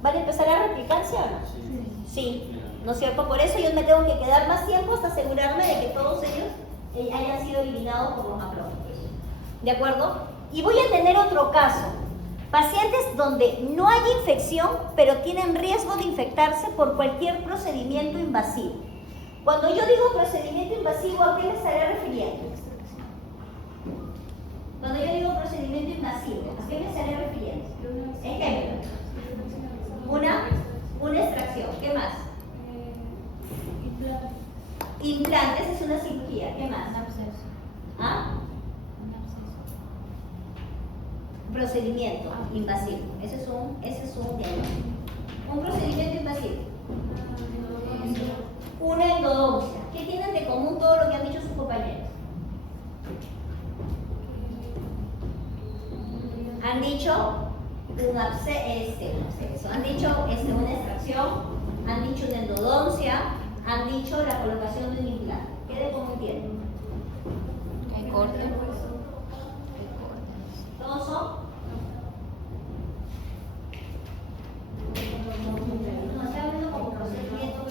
van a empezar a replicarse o no. Sí, ¿no es cierto? Por eso yo me tengo que quedar más tiempo hasta asegurarme de que todos ellos hayan sido eliminados por los macrófagos. ¿De acuerdo? Y voy a tener otro caso. Pacientes donde no hay infección, pero tienen riesgo de infectarse por cualquier procedimiento invasivo. Cuando yo digo procedimiento invasivo, ¿a qué me estaré refiriendo? Cuando yo digo procedimiento invasivo, ¿a qué me estaré refiriendo? Ejemplo. Una extracción. ¿Qué más? Implantes es una cirugía. ¿Qué más? ¿Ah? Procedimiento invasivo. Ese es un diagnóstico. Un procedimiento invasivo. Una endodoncia. ¿Qué tienen de común todo lo que han dicho sus compañeros? Han dicho un absceso, han dicho una extracción, han dicho una endodoncia, han dicho la colocación de un implante. ¿Qué de común tienen? El corte. Todos son. No, está hablando como procedimiento.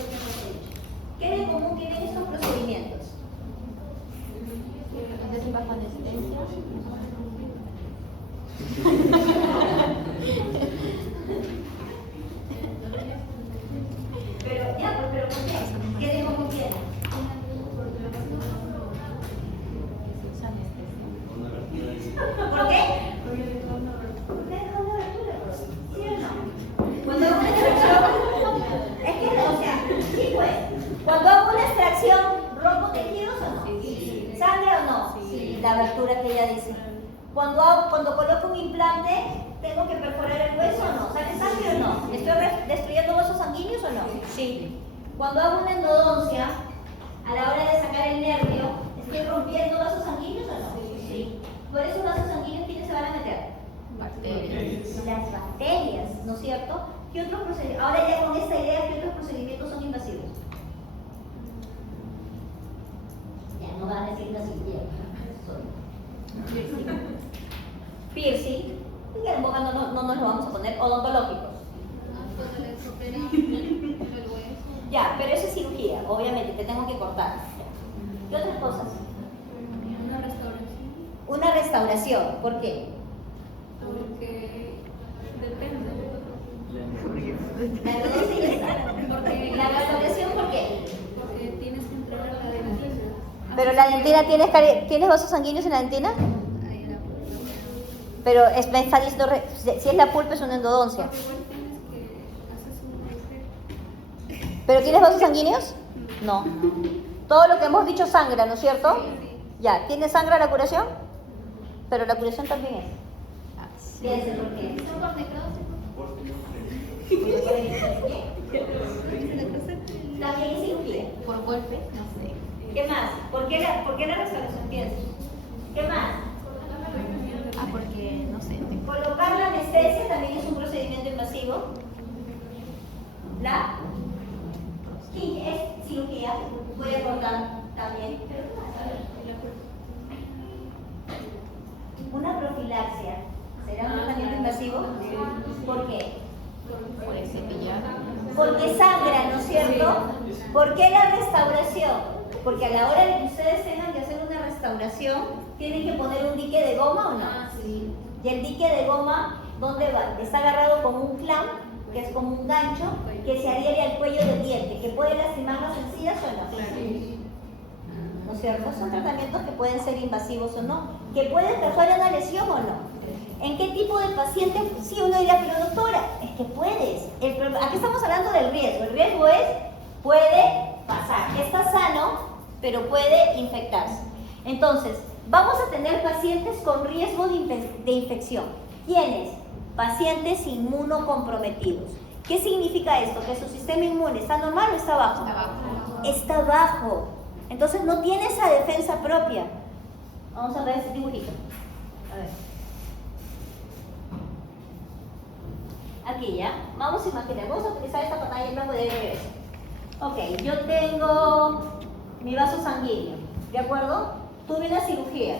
anestesia. Pero ya, pues, pero ¿por qué? ¿Qué dijo muy bien? ¿Por qué? Porque dejó una abertura, ¿sí o no? Cuando hago una extracción, es que, o sea, sí pues, cuando hago una extracción, ¿rompo tejidos o no? ¿Sangre o no? Sí. La abertura que ella dice. Cuando coloco un implante, ¿tengo que perforar el hueso o no? ¿Sale sangre o no? ¿Estoy destruyendo vasos sanguíneos o no? Sí. Cuando hago una endodoncia, a la hora de sacar el nervio, ¿estoy rompiendo vasos sanguíneos o no? Sí. Por esos vasos sanguíneos, ¿quiénes se van a meter? Bacterias. Las bacterias, ¿no es cierto? ¿Qué otros procedimientos? Ahora ya con esta idea, ¿qué otros procedimientos son invasivos? Ya no van a decir una cirugía. Piercing. Y en boca no nos lo vamos a poner. Odontológicos. Ya, pero eso es cirugía, obviamente, te tengo que cortar. ¿Qué otras cosas? Una restauración. Una restauración, ¿por qué? Porque depende. La endodoncia ya está. Porque La restauración, ¿por qué? Porque tienes que entrar a la dentina. Pero la dentina, ¿tienes vasos sanguíneos en la dentina? Ahí la pulpa. Pero me está diciendo, si es la pulpa es una endodoncia. Porque igual tienes que haces un agujero. ¿Pero tienes vasos sanguíneos? No. Todo lo que hemos dicho sangra, ¿no es cierto? Sí. Ya, ¿tiene sangra la curación? Pero la curación también es. Así. Piense por qué. También es cirugía. Por golpe, no sé. ¿Qué más? ¿Por qué la restauración? Piensa. ¿Qué más? Ah, porque no sé. Colocar la anestesia también es un procedimiento invasivo. La es cirugía. Voy a cortar también. Pero ¿qué más? A ver. Una profilaxia. ¿Será un tratamiento invasivo? ¿Por qué? Por el cepillado. Porque sangra, ¿no es cierto? ¿Por qué la restauración? Porque a la hora de que ustedes tengan que hacer una restauración, tienen que poner un dique de goma o no. Sí. Y el dique de goma, ¿dónde va? Está agarrado con un clamp, que es como un gancho, que se adhiere al cuello del diente, que puede lastimar las encías o no. ¿No es cierto? Son tratamientos que pueden ser invasivos o no, que pueden causar una lesión o no. ¿En qué tipo de paciente? Sí, uno dirá, pero doctora, es que puedes. Aquí estamos hablando del riesgo. El riesgo es, puede pasar. Está sano, pero puede infectarse. Entonces, vamos a tener pacientes con riesgo de infección. ¿Quiénes? Pacientes inmunocomprometidos. ¿Qué significa esto? Que su sistema inmune está normal o está bajo. Está abajo. Está bajo. Entonces no tiene esa defensa propia. Vamos a ver ese dibujito. A ver. Aquí ya. Vamos a imaginar. Vamos a utilizar esta pantalla en blanco de regreso. Ok, yo tengo mi vaso sanguíneo. ¿De acuerdo? Tuve una cirugía.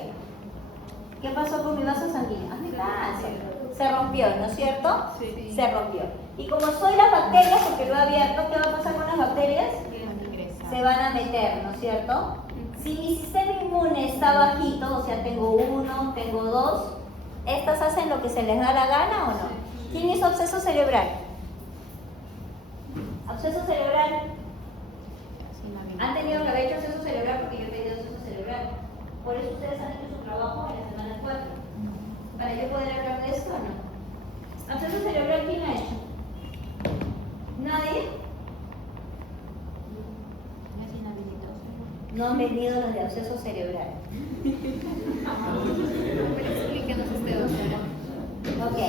¿Qué pasó con mi vaso sanguíneo? Hazme caso. Se rompió, ¿no es cierto? Sí. Se rompió. Y como soy las bacterias, porque lo he abierto, ¿qué va a pasar con las bacterias? Se van a meter, ¿no es cierto? Si mi sistema inmune está bajito, o sea, tengo 1, tengo 2, ¿estas hacen lo que se les da la gana o no? ¿Quién hizo absceso cerebral? Absceso cerebral. Han tenido que haber hecho absceso cerebral porque yo he tenido absceso cerebral. Por eso ustedes han hecho su trabajo en la semana 4. Para yo poder hablar de esto o no. ¿Absceso cerebral quién ha hecho? ¿Nadie? No han venido los de absceso cerebral. Explíquenos este doctor. Ok.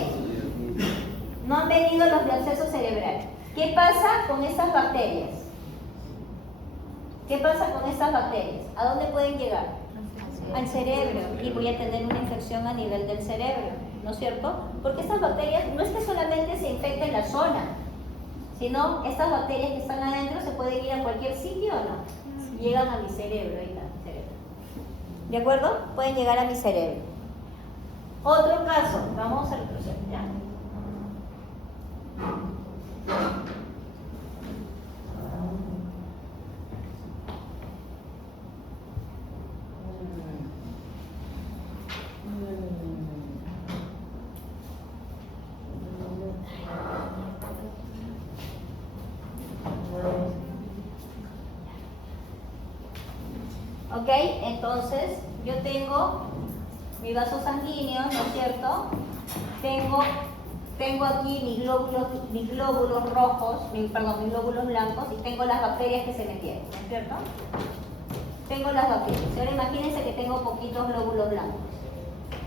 No han venido los de absceso cerebral. ¿Qué pasa con estas bacterias? ¿Qué pasa con estas bacterias? ¿A dónde pueden llegar? Al cerebro. Y voy a tener una infección a nivel del cerebro, ¿no es cierto? Porque estas bacterias no es que solamente se infecten la zona, sino estas bacterias que están adentro se pueden ir a cualquier sitio o no. Llegan a mi cerebro, ahí está, mi cerebro. ¿De acuerdo? Pueden llegar a mi cerebro. Otro caso, vamos a retroceder, ¿ya? ¿Ok? Entonces, yo tengo mi vaso sanguíneo, ¿no es cierto? Tengo aquí mis glóbulos rojos, mis glóbulos blancos, y tengo las bacterias que se metieron, ¿no es cierto? Tengo las bacterias. Ahora imagínense que tengo poquitos glóbulos blancos.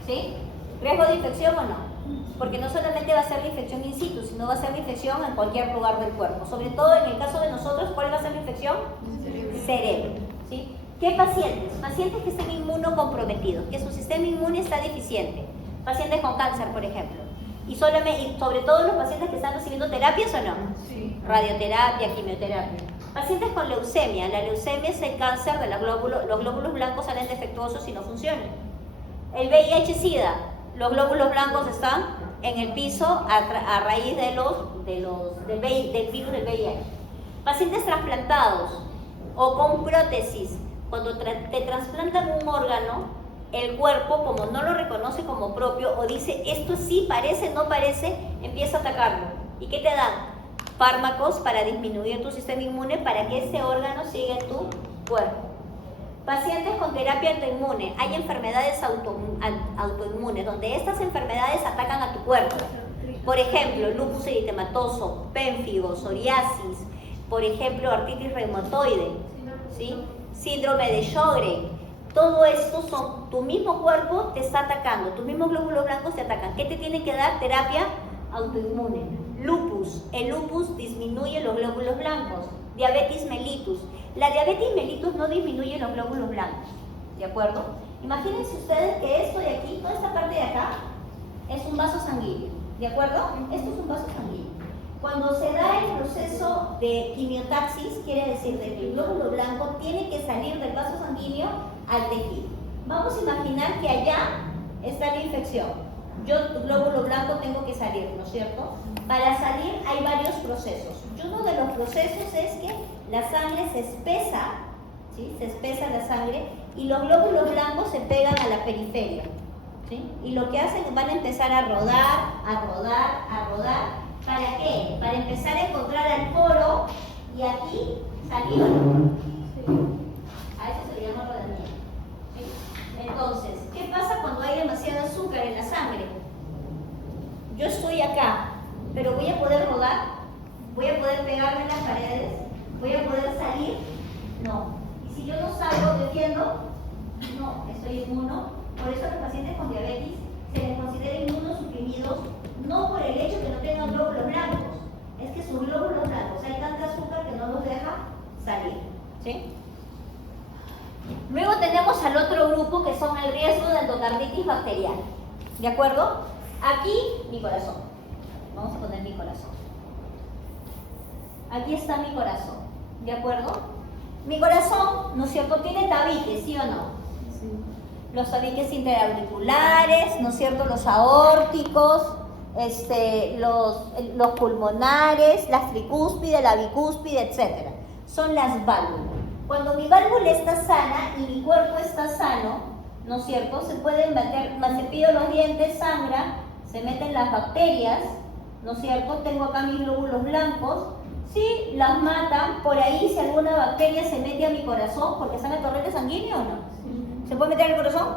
¿Sí? ¿Riesgo de infección o no? Porque no solamente va a ser la infección in situ, sino va a ser la infección en cualquier lugar del cuerpo. Sobre todo en el caso de nosotros, ¿cuál va a ser la infección? Cerebro. ¿Sí? ¿Qué pacientes? Pacientes que estén inmunocomprometidos, que su sistema inmune está deficiente. Pacientes con cáncer, por ejemplo. Y sobre todo los pacientes que están recibiendo terapias o no. Sí. Radioterapia, quimioterapia. Pacientes con leucemia. La leucemia es el cáncer de los glóbulos blancos salen defectuosos y no funcionan. El VIH-Sida. Los glóbulos blancos están en el piso a raíz del virus del VIH. Pacientes trasplantados o con prótesis. Cuando te trasplantan un órgano, el cuerpo, como no lo reconoce como propio o dice esto sí parece, no parece, empieza a atacarlo. ¿Y qué te dan? Fármacos para disminuir tu sistema inmune para que ese órgano siga en tu cuerpo. Pacientes con terapia autoinmune. Hay enfermedades autoinmunes donde estas enfermedades atacan a tu cuerpo. Por ejemplo, lupus eritematoso, pénfigo, psoriasis, por ejemplo, artritis reumatoide, ¿sí? Síndrome de Sjögren. Todo esto tu mismo cuerpo te está atacando, tus mismos glóbulos blancos te atacan. ¿Qué te tienen que dar? Terapia autoinmune. Lupus. El lupus disminuye los glóbulos blancos. Diabetes mellitus. La diabetes mellitus no disminuye los glóbulos blancos. ¿De acuerdo? Imagínense ustedes que esto de aquí, toda esta parte de acá, es un vaso sanguíneo. ¿De acuerdo? Esto es un vaso sanguíneo. Cuando se da el proceso de quimiotaxis, quiere decir que el glóbulo blanco tiene que salir del vaso sanguíneo al tejido. Vamos a imaginar que allá está la infección. Yo, tu glóbulo blanco, tengo que salir, ¿no es cierto? Para salir hay varios procesos. Y uno de los procesos es que la sangre se espesa, ¿sí? Se espesa la sangre y los glóbulos blancos se pegan a la periferia, ¿sí? Y lo que hacen, van a empezar a rodar, a rodar, a rodar. ¿Para qué? Para empezar a encontrar al poro y aquí salir. A eso se le llama rodamiento. ¿Sí? Entonces, ¿qué pasa cuando hay demasiado azúcar en la sangre? Yo estoy acá, pero voy a poder rodar, voy a poder pegarme en las paredes, voy a poder salir. No. Y si yo no salgo, defiendo, no, estoy inmuno. Por eso a los pacientes con diabetes se les considera inmunosuprimidos, no por el hecho que no tengan glóbulos blancos, es que sus glóbulos blancos, hay tanta azúcar que no los deja salir. ¿Sí? Luego tenemos al otro grupo que son el riesgo de endocarditis bacteriana. ¿De acuerdo? Aquí, mi corazón. Vamos a poner mi corazón. Aquí está mi corazón. ¿De acuerdo? Mi corazón, ¿no es cierto?, tiene tabiques, ¿sí o no? Sí. Los tabiques interauriculares, ¿no es cierto?, los aórticos, los pulmonares, las tricúspides, la bicúspide, etc. Son las válvulas. Cuando mi válvula está sana y mi cuerpo está sano, ¿no es cierto?, se pueden meter, me cepillo los dientes, sangra, se meten las bacterias, ¿no es cierto?, tengo acá mis glóbulos blancos, sí, las matan, por ahí si alguna bacteria se mete a mi corazón, porque está en el torrente sanguíneo o no. Sí. ¿Se puede meter en el corazón?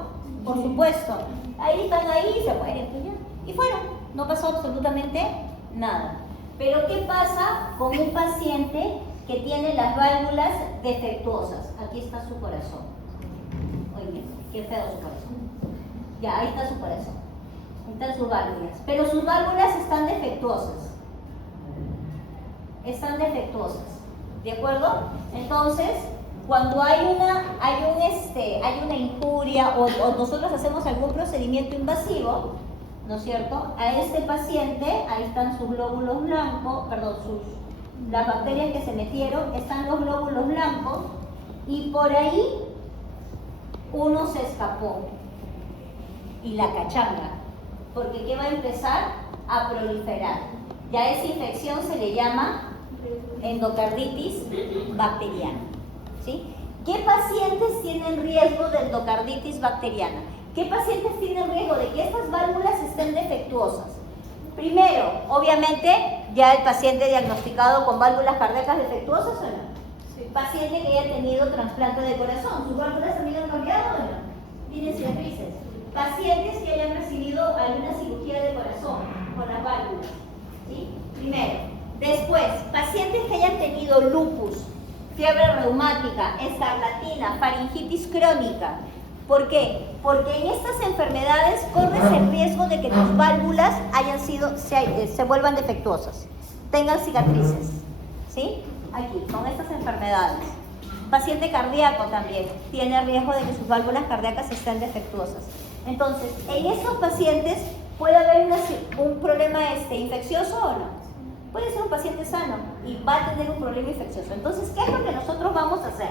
Por supuesto. Ahí están ahí y se mueren, pues ya. Y fueron. No pasó absolutamente nada. Pero ¿qué pasa con un paciente que tiene las válvulas defectuosas? Aquí está su corazón. Oye, qué feo su corazón. Ya, ahí está su corazón. Ahí están sus válvulas. Pero sus válvulas están defectuosas. Están defectuosas. ¿De acuerdo? Entonces, cuando hay una injuria o nosotros hacemos algún procedimiento invasivo, ¿no es cierto?, a este paciente, ahí están sus glóbulos blancos, las bacterias que se metieron, están los glóbulos blancos, y por ahí uno se escapó, y la cachanga, porque ¿qué va a empezar? A proliferar. Ya esa infección se le llama endocarditis bacteriana. ¿Sí? ¿Qué pacientes tienen riesgo de endocarditis bacteriana? ¿Qué pacientes tienen riesgo de que estas válvulas estén defectuosas? Primero, obviamente, ya el paciente diagnosticado con válvulas cardíacas defectuosas o no. Sí. Paciente que haya tenido trasplante de corazón, ¿sus válvulas también han cambiado o no? Tienen cicatrices. Pacientes que hayan recibido alguna cirugía de corazón con las válvulas, ¿sí? Primero. Después, pacientes que hayan tenido lupus, fiebre reumática, escarlatina, faringitis crónica. ¿Por qué? Porque en estas enfermedades corres el riesgo de que tus válvulas se vuelvan defectuosas, tengan cicatrices, ¿sí? Aquí, con estas enfermedades. Paciente cardíaco también tiene riesgo de que sus válvulas cardíacas estén defectuosas. Entonces, en estos pacientes puede haber un problema infeccioso o no. Puede ser un paciente sano y va a tener un problema infeccioso. Entonces, ¿qué es lo que nosotros vamos a hacer?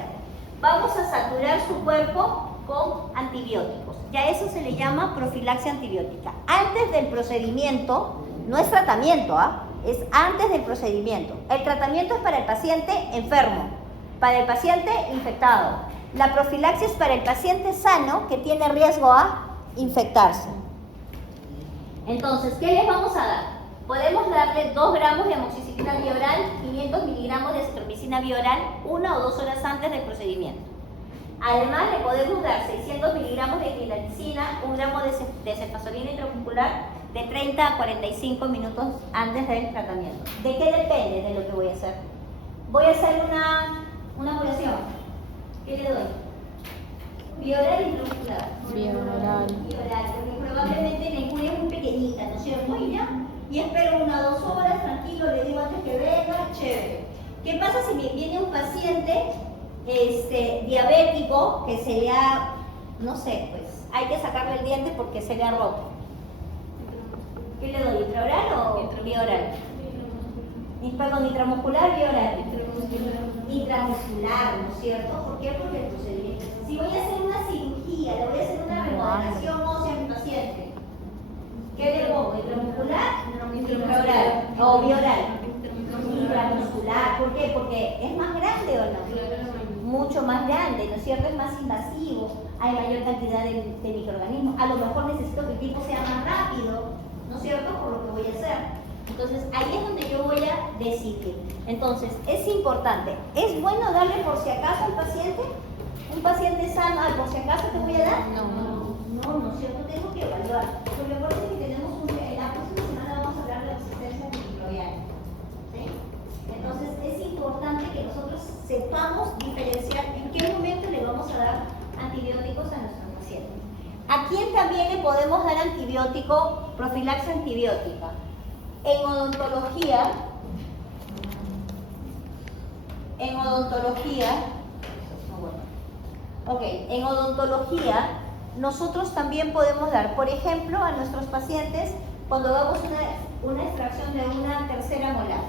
Vamos a saturar su cuerpo con antibióticos. Ya eso se le llama profilaxia antibiótica. Antes del procedimiento, no es tratamiento, es antes del procedimiento. El tratamiento es para el paciente enfermo, para el paciente infectado. La profilaxia es para el paciente sano que tiene riesgo a infectarse. Entonces, ¿qué les vamos a dar? Podemos darle 2 gramos de amoxicilina bioral, 500 miligramos de azitromicina bioral, 1 o 2 horas antes del procedimiento. Además, le podemos dar 600 miligramos de clindamicina, 1 gramo de cefazolina intramuscular de 30 a 45 minutos antes del tratamiento. ¿De qué depende de lo que voy a hacer? Voy a hacer una curación. ¿Qué le doy? Bioral intramuscular. Bioral. Bioral, porque probablemente la injuria es muy pequeñita, ¿no es cierto? Y ya. Y espero 1 o 2 horas, tranquilo, le digo antes que venga, chévere. ¿Qué pasa si me viene un paciente diabético que se le ha, no sé, pues hay que sacarle el diente porque se le ha roto? ¿Qué le doy? ¿Intraoral o bioral? Perdón, intramuscular, bioral. Intramuscular, ¿no es cierto? ¿Por qué? Porque el procedimiento. Si voy a hacer una cirugía, le voy a hacer una remodelación ósea a mi paciente, ¿qué le pongo? ¿Intramuscular? Intraoral o bioral. Intramuscular, ¿por qué? Porque es más grande o no. Mucho más grande, ¿no es cierto? Es más invasivo, hay mayor cantidad de microorganismos. A lo mejor necesito que el tipo sea más rápido, ¿no es cierto? Por lo que voy a hacer. Entonces, ahí es donde yo voy a decidir. Entonces, es importante. ¿Es bueno darle por si acaso al paciente? ¿Un paciente sano, por si acaso te voy a dar? No, ¿no es cierto? Tengo que evaluar. Porque acuérdense que tenemos la próxima semana vamos a hablar de la resistencia antimicrobiana. ¿Sí? Entonces, es importante que nosotros sepamos diferenciar en qué momento le vamos a dar antibióticos a nuestros pacientes. ¿A quién también le podemos dar antibiótico, profilaxia antibiótica? En odontología, en odontología nosotros también podemos dar, por ejemplo, a nuestros pacientes cuando hagamos una extracción de una tercera molar.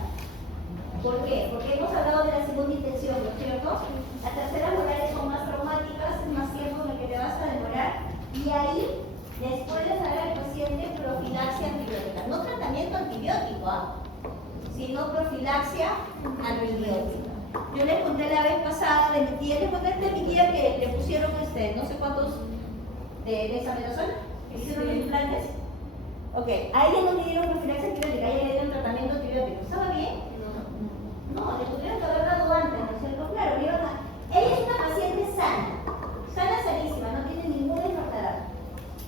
¿Por qué? Porque hemos hablado de la segunda intención, ¿no es cierto? Las terceras molares son más traumáticas, es más tiempo en el que te vas a demorar, y ahí les puedes dar al paciente profilaxia antibiótica. No tratamiento antibiótico, sino profilaxia antibiótica. Yo les conté la vez pasada de mi tía, les conté de mi tía que le pusieron no sé cuántos de dexametasona, que hicieron los implantes. Ok, a ella no le dieron profilaxia antibiótica, a ella le dieron tratamiento antibiótico. ¿Estaba bien? No, le tuvieron que haber dado antes, ¿no es cierto? Claro, ella es una paciente sana, sanísima, no tiene ninguna enfermedad.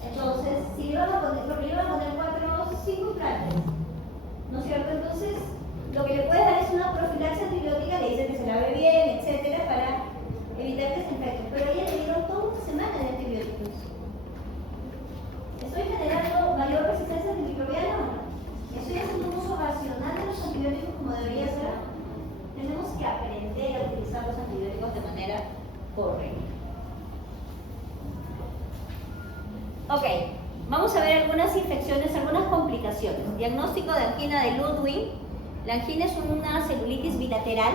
Entonces, si le van a poner, porque le van a poner 5 implantes, ¿no es cierto? Entonces, lo que le puedes dar es una profilaxia antibiótica, le dicen que se lave bien, etcétera, para evitar que se infecte. Pero a ella le dieron toda una semana de antibióticos. ¿Estoy generando mayor resistencia antimicrobiana o no? ¿Estoy haciendo un uso racional de los antibióticos como debería ser? Tenemos que aprender a utilizar los antibióticos de manera correcta. Ok, vamos a ver algunas infecciones, algunas complicaciones. Diagnóstico de angina de Ludwig. La angina es una celulitis bilateral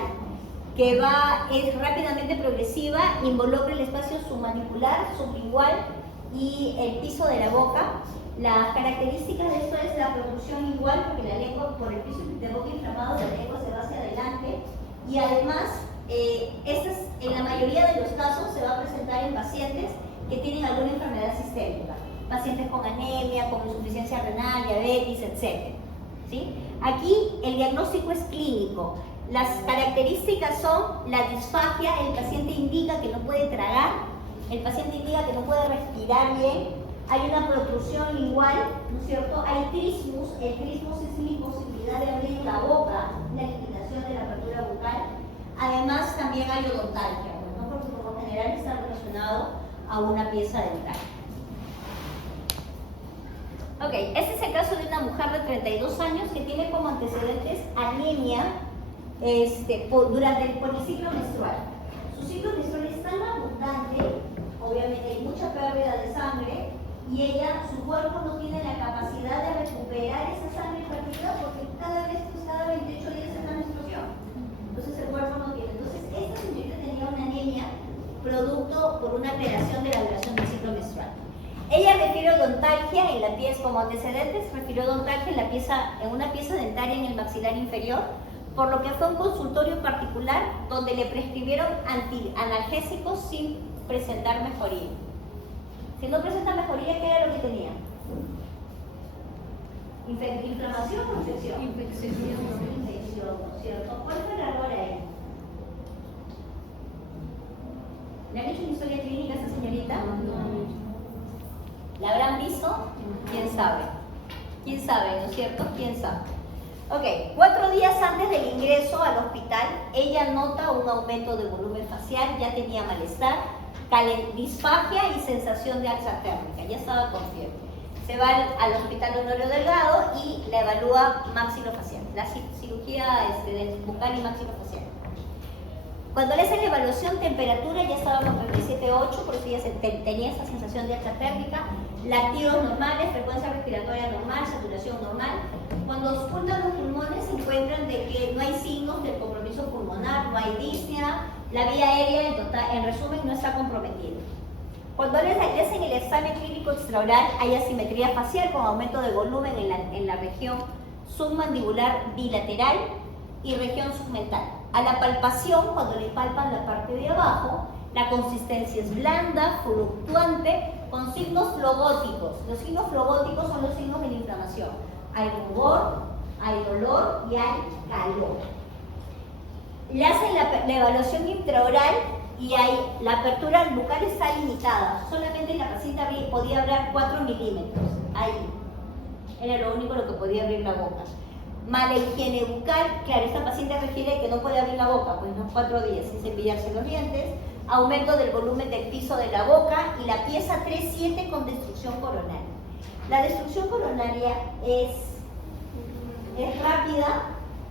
que es rápidamente progresiva, involucra el espacio submandibular, sublingual y el piso de la boca. Las características de esto es la protrusión igual, porque la lengua, por el piso de boca inflamado, la lengua se va hacia adelante, y además, en la mayoría de los casos se va a presentar en pacientes que tienen alguna enfermedad sistémica, pacientes con anemia, con insuficiencia renal, diabetes, etc. ¿Sí? Aquí el diagnóstico es clínico. Las características son la disfagia, el paciente indica que no puede tragar, el paciente indica que no puede respirar bien, hay una protrusión lingual, ¿no es cierto? Hay trismus, el trismus es la imposibilidad de abrir la boca, la inclinación de la apertura bucal. Además también hay odontalgia, ¿no? Porque por lo general está relacionado a una pieza dental. Ok, este es el caso de una mujer de 32 años que tiene como antecedentes anemia durante por el ciclo menstrual. Su ciclo menstrual es tan abundante, obviamente hay mucha pérdida de sangre y ella, su cuerpo no tiene la capacidad de recuperar esa sangre perdida porque cada 28 días es la menstruación. Entonces el cuerpo no tiene. Entonces esta señorita tenía una anemia producto por una alteración de la duración del ciclo menstrual. Ella refirió odontalgia en la pieza como antecedentes, refirió odontalgia en una pieza dentaria en el maxilar inferior, por lo que fue un consultorio particular donde le prescribieron analgésicos sin presentar mejoría. Si no presenta mejoría, ¿qué era lo que tenía? ¿Inflamación o infección? Infección, ¿cierto? ¿Cuál fue el error ahí? ¿Le han hecho una historia clínica a esa señorita? No. ¿La habrán visto? ¿Quién sabe? ¿Quién sabe, no es cierto? ¿Quién sabe? Ok, 4 días antes del ingreso al hospital, ella nota un aumento de volumen facial, ya tenía malestar, disfagia y sensación de alza térmica, ya estaba con fiebre. Se va al hospital Honorio Delgado y la evalúa maxilofacial, la cirugía bucal y maxilofacial. Cuando le hacen la evaluación, temperatura ya estaba con 37,8, por eso ella tenía esa sensación de alza térmica, latidos normales, frecuencia respiratoria normal, saturación normal. Cuando auscultan los pulmones se encuentran de que no hay signos del compromiso pulmonar, no hay disnea, la vía aérea en resumen no está comprometida. Cuando les hacen el examen clínico extraoral hay asimetría facial con aumento de volumen en la región submandibular bilateral y región submental. A la palpación, cuando le palpan la parte de abajo, la consistencia es blanda, fluctuante, con signos flogóticos. Los signos flogóticos son los signos de la inflamación. Hay rubor, hay dolor y hay calor. Le hacen la evaluación intraoral y la apertura bucal está limitada. Solamente la paciente podía abrir 4 milímetros. Ahí. Era lo único lo que podía abrir la boca. Mala higiene bucal, claro, esta paciente refiere que no puede abrir la boca, pues no 4 días sin cepillarse los dientes, aumento del volumen del piso de la boca y la pieza 3-7 con destrucción coronaria. La destrucción coronaria es rápida,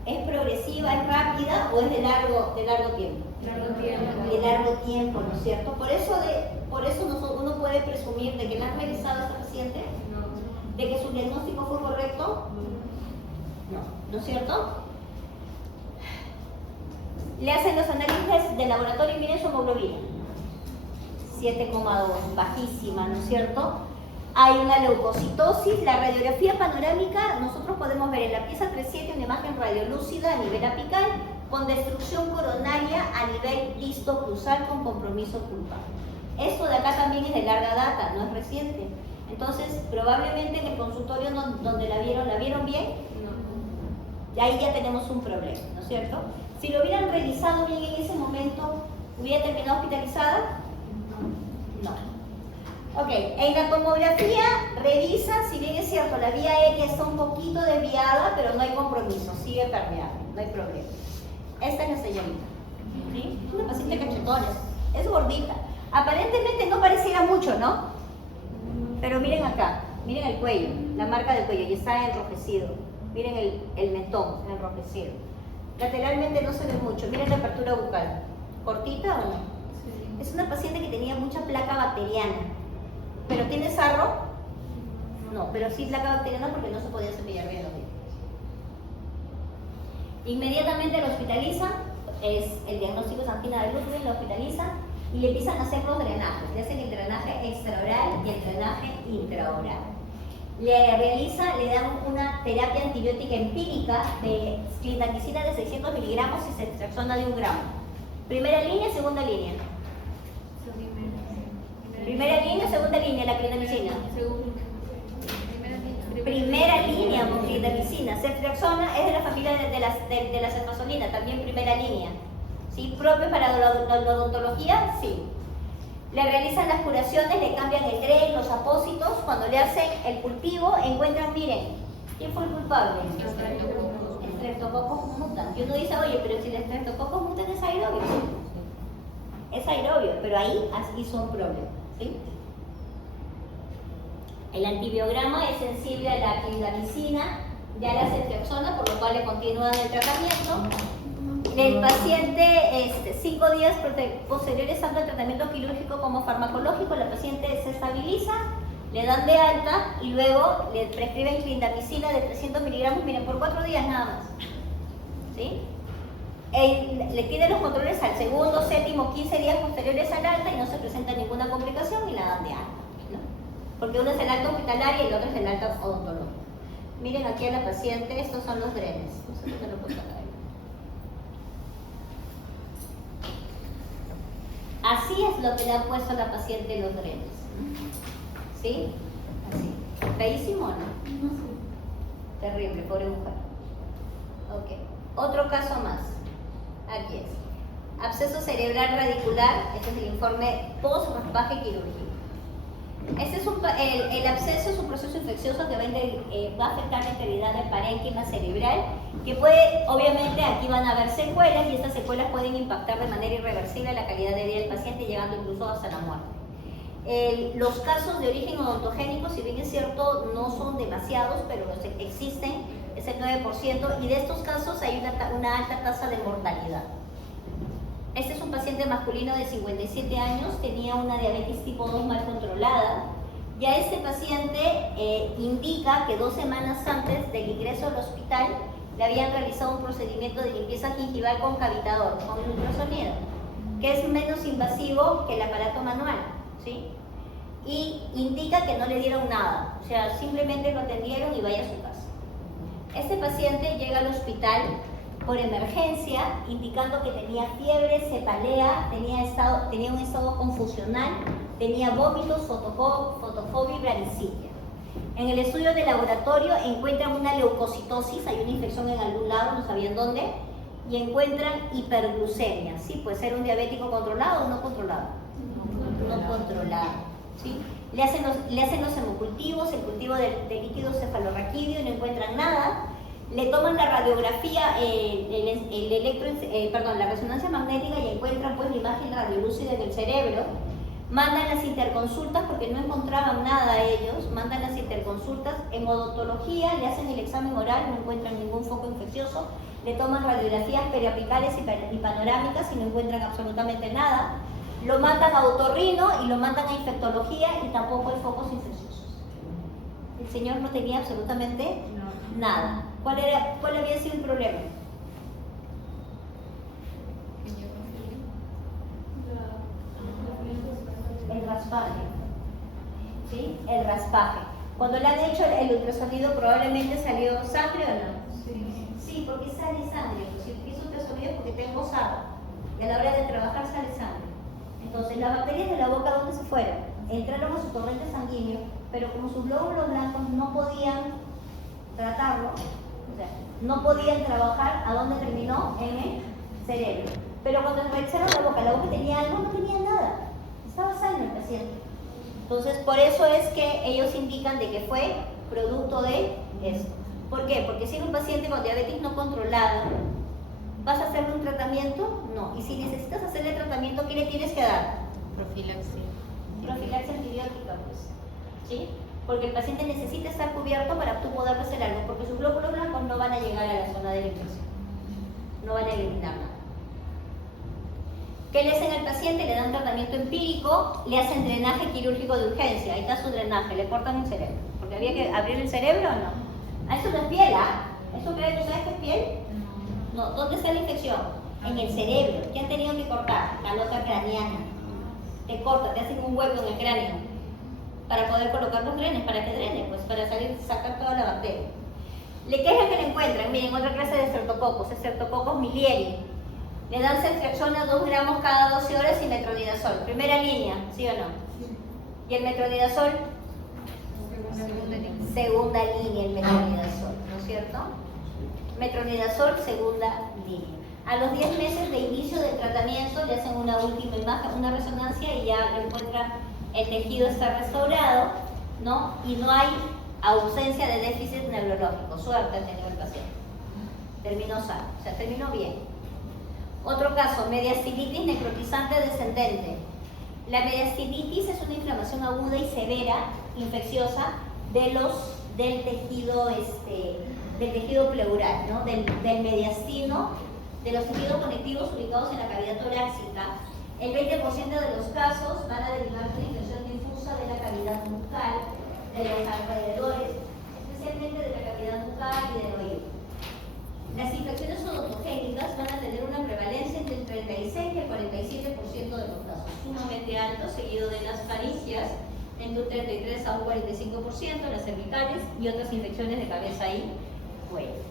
es progresiva, es rápida o es de largo tiempo. De largo tiempo, ¿no es cierto? Por eso uno puede presumir de que le han revisado a esta paciente, de que su diagnóstico fue correcto. ¿No es cierto? Le hacen los análisis de laboratorio y miren su hemoglobina. 7,2, bajísima, ¿no es cierto? Hay una leucocitosis, la radiografía panorámica, nosotros podemos ver en la pieza 3-7 una imagen radiolúcida a nivel apical con destrucción coronaria a nivel disto-cruzal con compromiso pulpar. Esto de acá también es de larga data, no es reciente. Entonces, probablemente en el consultorio donde la vieron bien. Y ahí ya tenemos un problema, ¿no es cierto? Si lo hubieran revisado bien en ese momento, ¿hubiera terminado hospitalizada? No. Ok, en la tomografía revisa, si bien es cierto, la vía aérea está un poquito desviada, pero no hay compromiso, sigue permeable, no hay problema. Esta es la señorita, ¿sí? Es una paciente cachetones, es gordita. Aparentemente no pareciera mucho, ¿no? Pero miren acá, miren el cuello, la marca del cuello, y está enrojecido. Miren el mentón enrojecido. Lateralmente no se ve mucho. Miren la apertura bucal. ¿Cortita o no? Sí. Es una paciente que tenía mucha placa bacteriana. ¿Pero tiene sarro? No, pero sí placa bacteriana porque no se podía cepillar bien los dientes. Inmediatamente lo hospitalizan. El diagnóstico es angina de Ludwig, lo hospitalizan y le empiezan a hacer los drenajes. Le hacen el drenaje extraoral y el drenaje intraoral. Le dan una terapia antibiótica empírica de clindamicina de 600 miligramos y ceftriaxona de 1 gramo. Primera línea, segunda línea. Primera línea, segunda línea, la clindamicina. Primera línea con clindamicina. clindamicina. Ceftriaxona es de la familia de la cefazolina, también primera línea. ¿Sí? ¿Propio para la odontología? Sí. Le realizan las curaciones, le cambian el tren, los apósitos. Cuando le hacen el cultivo, encuentran, miren, ¿quién fue el culpable? Streptococcus mutant. Y uno dice, oye, pero si el Streptococcus mutant es aerobio. Es aerobio, pero ahí hizo un problema. ¿Sí? El antibiograma es sensible a la clindamicina y a la ceftriaxona, por lo cual le continúan el tratamiento. El paciente, 5 días posteriores tanto al tratamiento quirúrgico como farmacológico, la paciente se estabiliza, le dan de alta y luego le prescriben clindamicina de 300 miligramos, miren, por 4 días nada más. ¿Sí? Le tiene los controles al segundo, séptimo, 15 días posteriores al alta y no se presenta ninguna complicación y la dan de alta, ¿no? Porque uno es el alta hospitalaria y el otro es el alta odontológico. Miren aquí a la paciente, estos son los drenes. No sé si te lo puedo sacar. Así es lo que le ha puesto a la paciente los drenes. ¿Sí? Así. ¿Feísimo o no? Terrible, pobre mujer. Ok. Otro caso más. Aquí es. Absceso cerebral radicular. Este es el informe post-raspaje quirúrgico. Este es el absceso es un proceso infeccioso que va a afectar la integridad del parénquima cerebral, que puede, obviamente, aquí van a haber secuelas y estas secuelas pueden impactar de manera irreversible la calidad de vida del paciente, llegando incluso hasta la muerte. Los casos de origen odontogénico, si bien es cierto, no son demasiados, pero los existen, es el 9%, y de estos casos hay una alta tasa de mortalidad. Este es un paciente masculino de 57 años, tenía una diabetes tipo 2 mal controlada. Ya este paciente indica que 2 semanas antes del ingreso al hospital le habían realizado un procedimiento de limpieza gingival con cavitador, con ultrasonido, que es menos invasivo que el aparato manual, ¿sí? Y indica que no le dieron nada, o sea, simplemente lo atendieron y vaya a su casa. Este paciente llega al hospital por emergencia, indicando que tenía fiebre, cefalea, tenía un estado confusional, tenía vómitos, fotofobia y bradicitia. En el estudio de laboratorio encuentran una leucocitosis, hay una infección en algún lado, no sabían dónde, y encuentran hiperglucemia. Sí, puede ser un diabético controlado o no controlado. No controlado. ¿Sí? Le hacen los hemocultivos, el cultivo de líquido cefalorraquídeo y no encuentran nada. Le toman la radiografía, la resonancia magnética y encuentran pues la imagen radiolúcida del cerebro. Mandan las interconsultas porque no encontraban nada ellos, mandan las interconsultas. En odontología le hacen el examen oral, no encuentran ningún foco infeccioso. Le toman radiografías periapicales y panorámicas y no encuentran absolutamente nada. Lo mandan a otorrino y lo mandan a infectología y tampoco hay focos infecciosos. El señor no tenía absolutamente nada. ¿Cuál había sido el problema? El raspaje. ¿Sí? El raspaje. Cuando le han hecho el ultrasonido, probablemente salió sangre o no. Sí, porque sale sangre. Si utilizo ultrasonido es porque tengo sangre. Y a la hora de trabajar sale sangre. Entonces, las bacterias de la boca, ¿dónde se fueron? Entraron a su torrente sanguíneo, pero como sus glóbulos blancos no podían tratarlo, o sea, no podían trabajar, ¿a dónde terminó? En el cerebro. Pero cuando revisaron la boca tenía algo, no tenía nada. Estaba sano el paciente. Entonces, por eso es que ellos indican de que fue producto de eso. ¿Por qué? Porque si era un paciente con diabetes no controlada, ¿vas a hacerle un tratamiento? No. Y si necesitas hacerle tratamiento, ¿qué le tienes que dar? Profilaxia. Profilaxia antibiótica, pues. ¿Sí? Porque el paciente necesita estar cubierto para tú poder hacer algo, porque sus glóbulos blancos no van a llegar a la zona de la infección. No van a eliminar nada. ¿Qué le hacen al paciente? Le dan tratamiento empírico, le hacen drenaje quirúrgico de urgencia. Ahí está su drenaje, le cortan el cerebro. Porque había que abrir el cerebro o no. Ah, eso no es piel, ¿ah? ¿Eso creen ustedes que es piel? No. ¿Dónde está la infección? En el cerebro. ¿Qué han tenido que cortar? La lota craneana. Te cortan, te hacen un hueco en el cráneo para poder colocar los drenes. ¿Para qué drenes? Pues para sacar toda la bacteria. ¿Qué es lo que le encuentran? Miren, otra clase de Streptococcus milieri. Le dan ceftriaxona 2 gramos cada 12 horas y metronidazol. Primera línea, ¿sí o no? ¿Y el metronidazol? Segunda línea el metronidazol. es cierto? Metronidazol, segunda línea. A los 10 meses de inicio del tratamiento le hacen una última imagen, una resonancia y ya encuentran el tejido está restaurado, ¿no? Y no hay ausencia de déficit neurológico. Suerte ha tenido el paciente. Terminó sano, o sea, terminó bien. Otro caso, mediastinitis necrotizante descendente. La mediastinitis es una inflamación aguda y severa, infecciosa, del tejido pleural, ¿no? del mediastino, de los tejidos conectivos ubicados en la cavidad torácica. El 20% de los casos van a derivar de una infección difusa de la cavidad bucal, de los alrededores, especialmente de la cavidad bucal y del oído. Las infecciones odontogénicas van a tener una prevalencia entre el 36 y el 47% de los casos, sumamente alto, seguido de las faringias, entre un 33 a un 45%, las cervicales y otras infecciones de cabeza y cuello.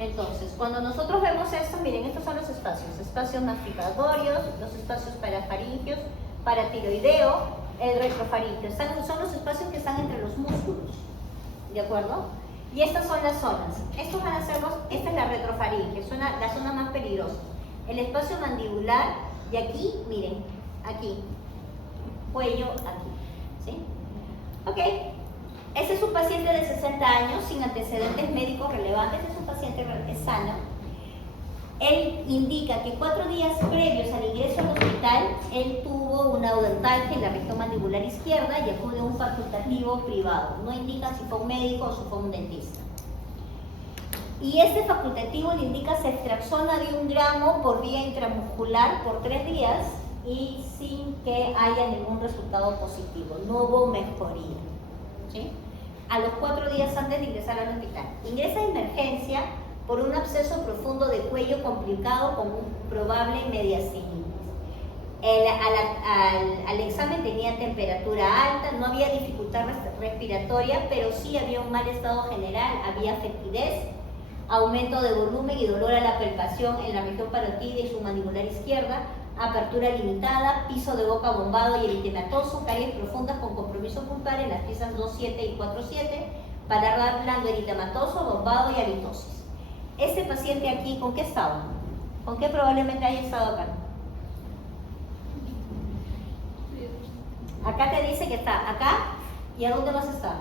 Entonces, cuando nosotros vemos esto, miren, estos son los espacios masticatorios, los espacios parafaringios, paratiroideo, el retrofaringio. Son los espacios que están entre los músculos, ¿de acuerdo? Y estas son las zonas. Estos van a ser esta es la retrofaringe, es la zona más peligrosa. El espacio mandibular, y aquí, miren, aquí, cuello, aquí, ¿sí? Ok. Este es un paciente de 60 años sin antecedentes médicos relevantes, es un paciente sano. Él indica que 4 días previos al ingreso al hospital, él tuvo una odontalgia en la región mandibular izquierda y acude a un facultativo privado. No indica si fue un médico o si fue un dentista. Y este facultativo le indica ceftriaxona de 1 gramo por vía intramuscular por 3 días y sin que haya ningún resultado positivo. No hubo mejoría, ¿sí? A los 4 días antes de ingresar al hospital. Ingresa a emergencia por un absceso profundo de cuello complicado con un probable mediastinitis. Al examen tenía temperatura alta, no había dificultad respiratoria, pero sí había un mal estado general, había fetidez, aumento de volumen y dolor a la palpación en la región parotidia y submandibular izquierda, apertura limitada, piso de boca bombado y eritematoso, caries profundas con compromiso pulpar en las piezas 2.7 y 4.7, paladar blando eritematoso, bombado y halitosis. Este paciente aquí, ¿con qué estaba? ¿Con qué probablemente haya estado acá? Acá te dice que está acá, ¿y a dónde más está?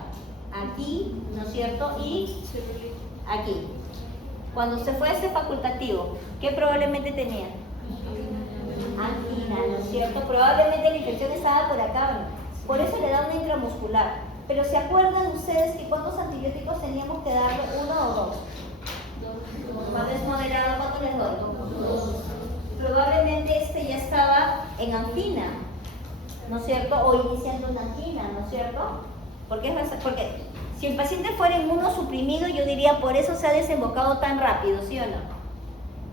Aquí, ¿no es cierto? Y aquí. Cuando se fue a ese facultativo, ¿qué probablemente tenía? Angina, ¿no es cierto? Probablemente la infección estaba por acá, ¿no? Por eso le da una intramuscular. Pero ¿se acuerdan ustedes que cuántos antibióticos teníamos que darle? ¿1 o 2? Cuando es moderado, ¿cuánto les doy? 2. Probablemente este ya estaba en angina, ¿no es cierto? O iniciando una angina, ¿no es cierto? Porque si el paciente fuera inmunosuprimido, yo diría, por eso se ha desembocado tan rápido, ¿sí o no?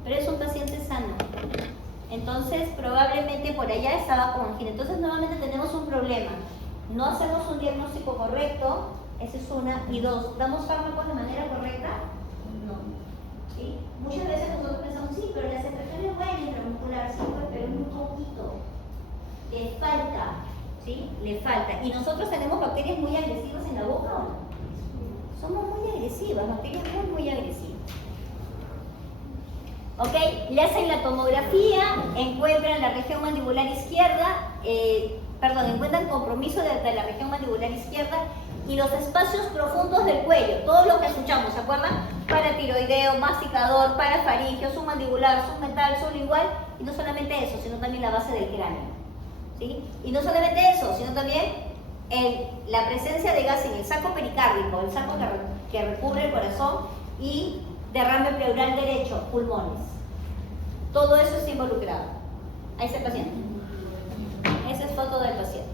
Pero es un paciente sano. Entonces, probablemente por allá estaba con angina. Entonces, nuevamente tenemos un problema. No hacemos un diagnóstico correcto, esa es una. Y 2, ¿damos fármacos de manera correcta? No. ¿Sí? Muchas veces nosotros pensamos, sí, pero la secreción es buena intramuscular, sí, pero es muy poquito. Le falta, ¿sí? Le falta. ¿Y nosotros tenemos bacterias muy agresivas en la boca o no? Somos muy agresivas, bacterias muy agresivas. ¿Ok? Le hacen la tomografía, encuentran la región mandibular izquierda, encuentran compromiso de la región mandibular izquierda y los espacios profundos del cuello, todo lo que escuchamos, ¿se acuerdan? Paratiroideo, masticador, parafaringio, submandibular, submental, sublingual, y no solamente eso, sino también la base del cráneo, ¿sí? Y no solamente eso, sino también la presencia de gas en el saco pericárdico, el saco que recubre el corazón, y derrame pleural derecho, pulmones. Todo eso está involucrado. Ahí está el paciente. Esa es foto del paciente.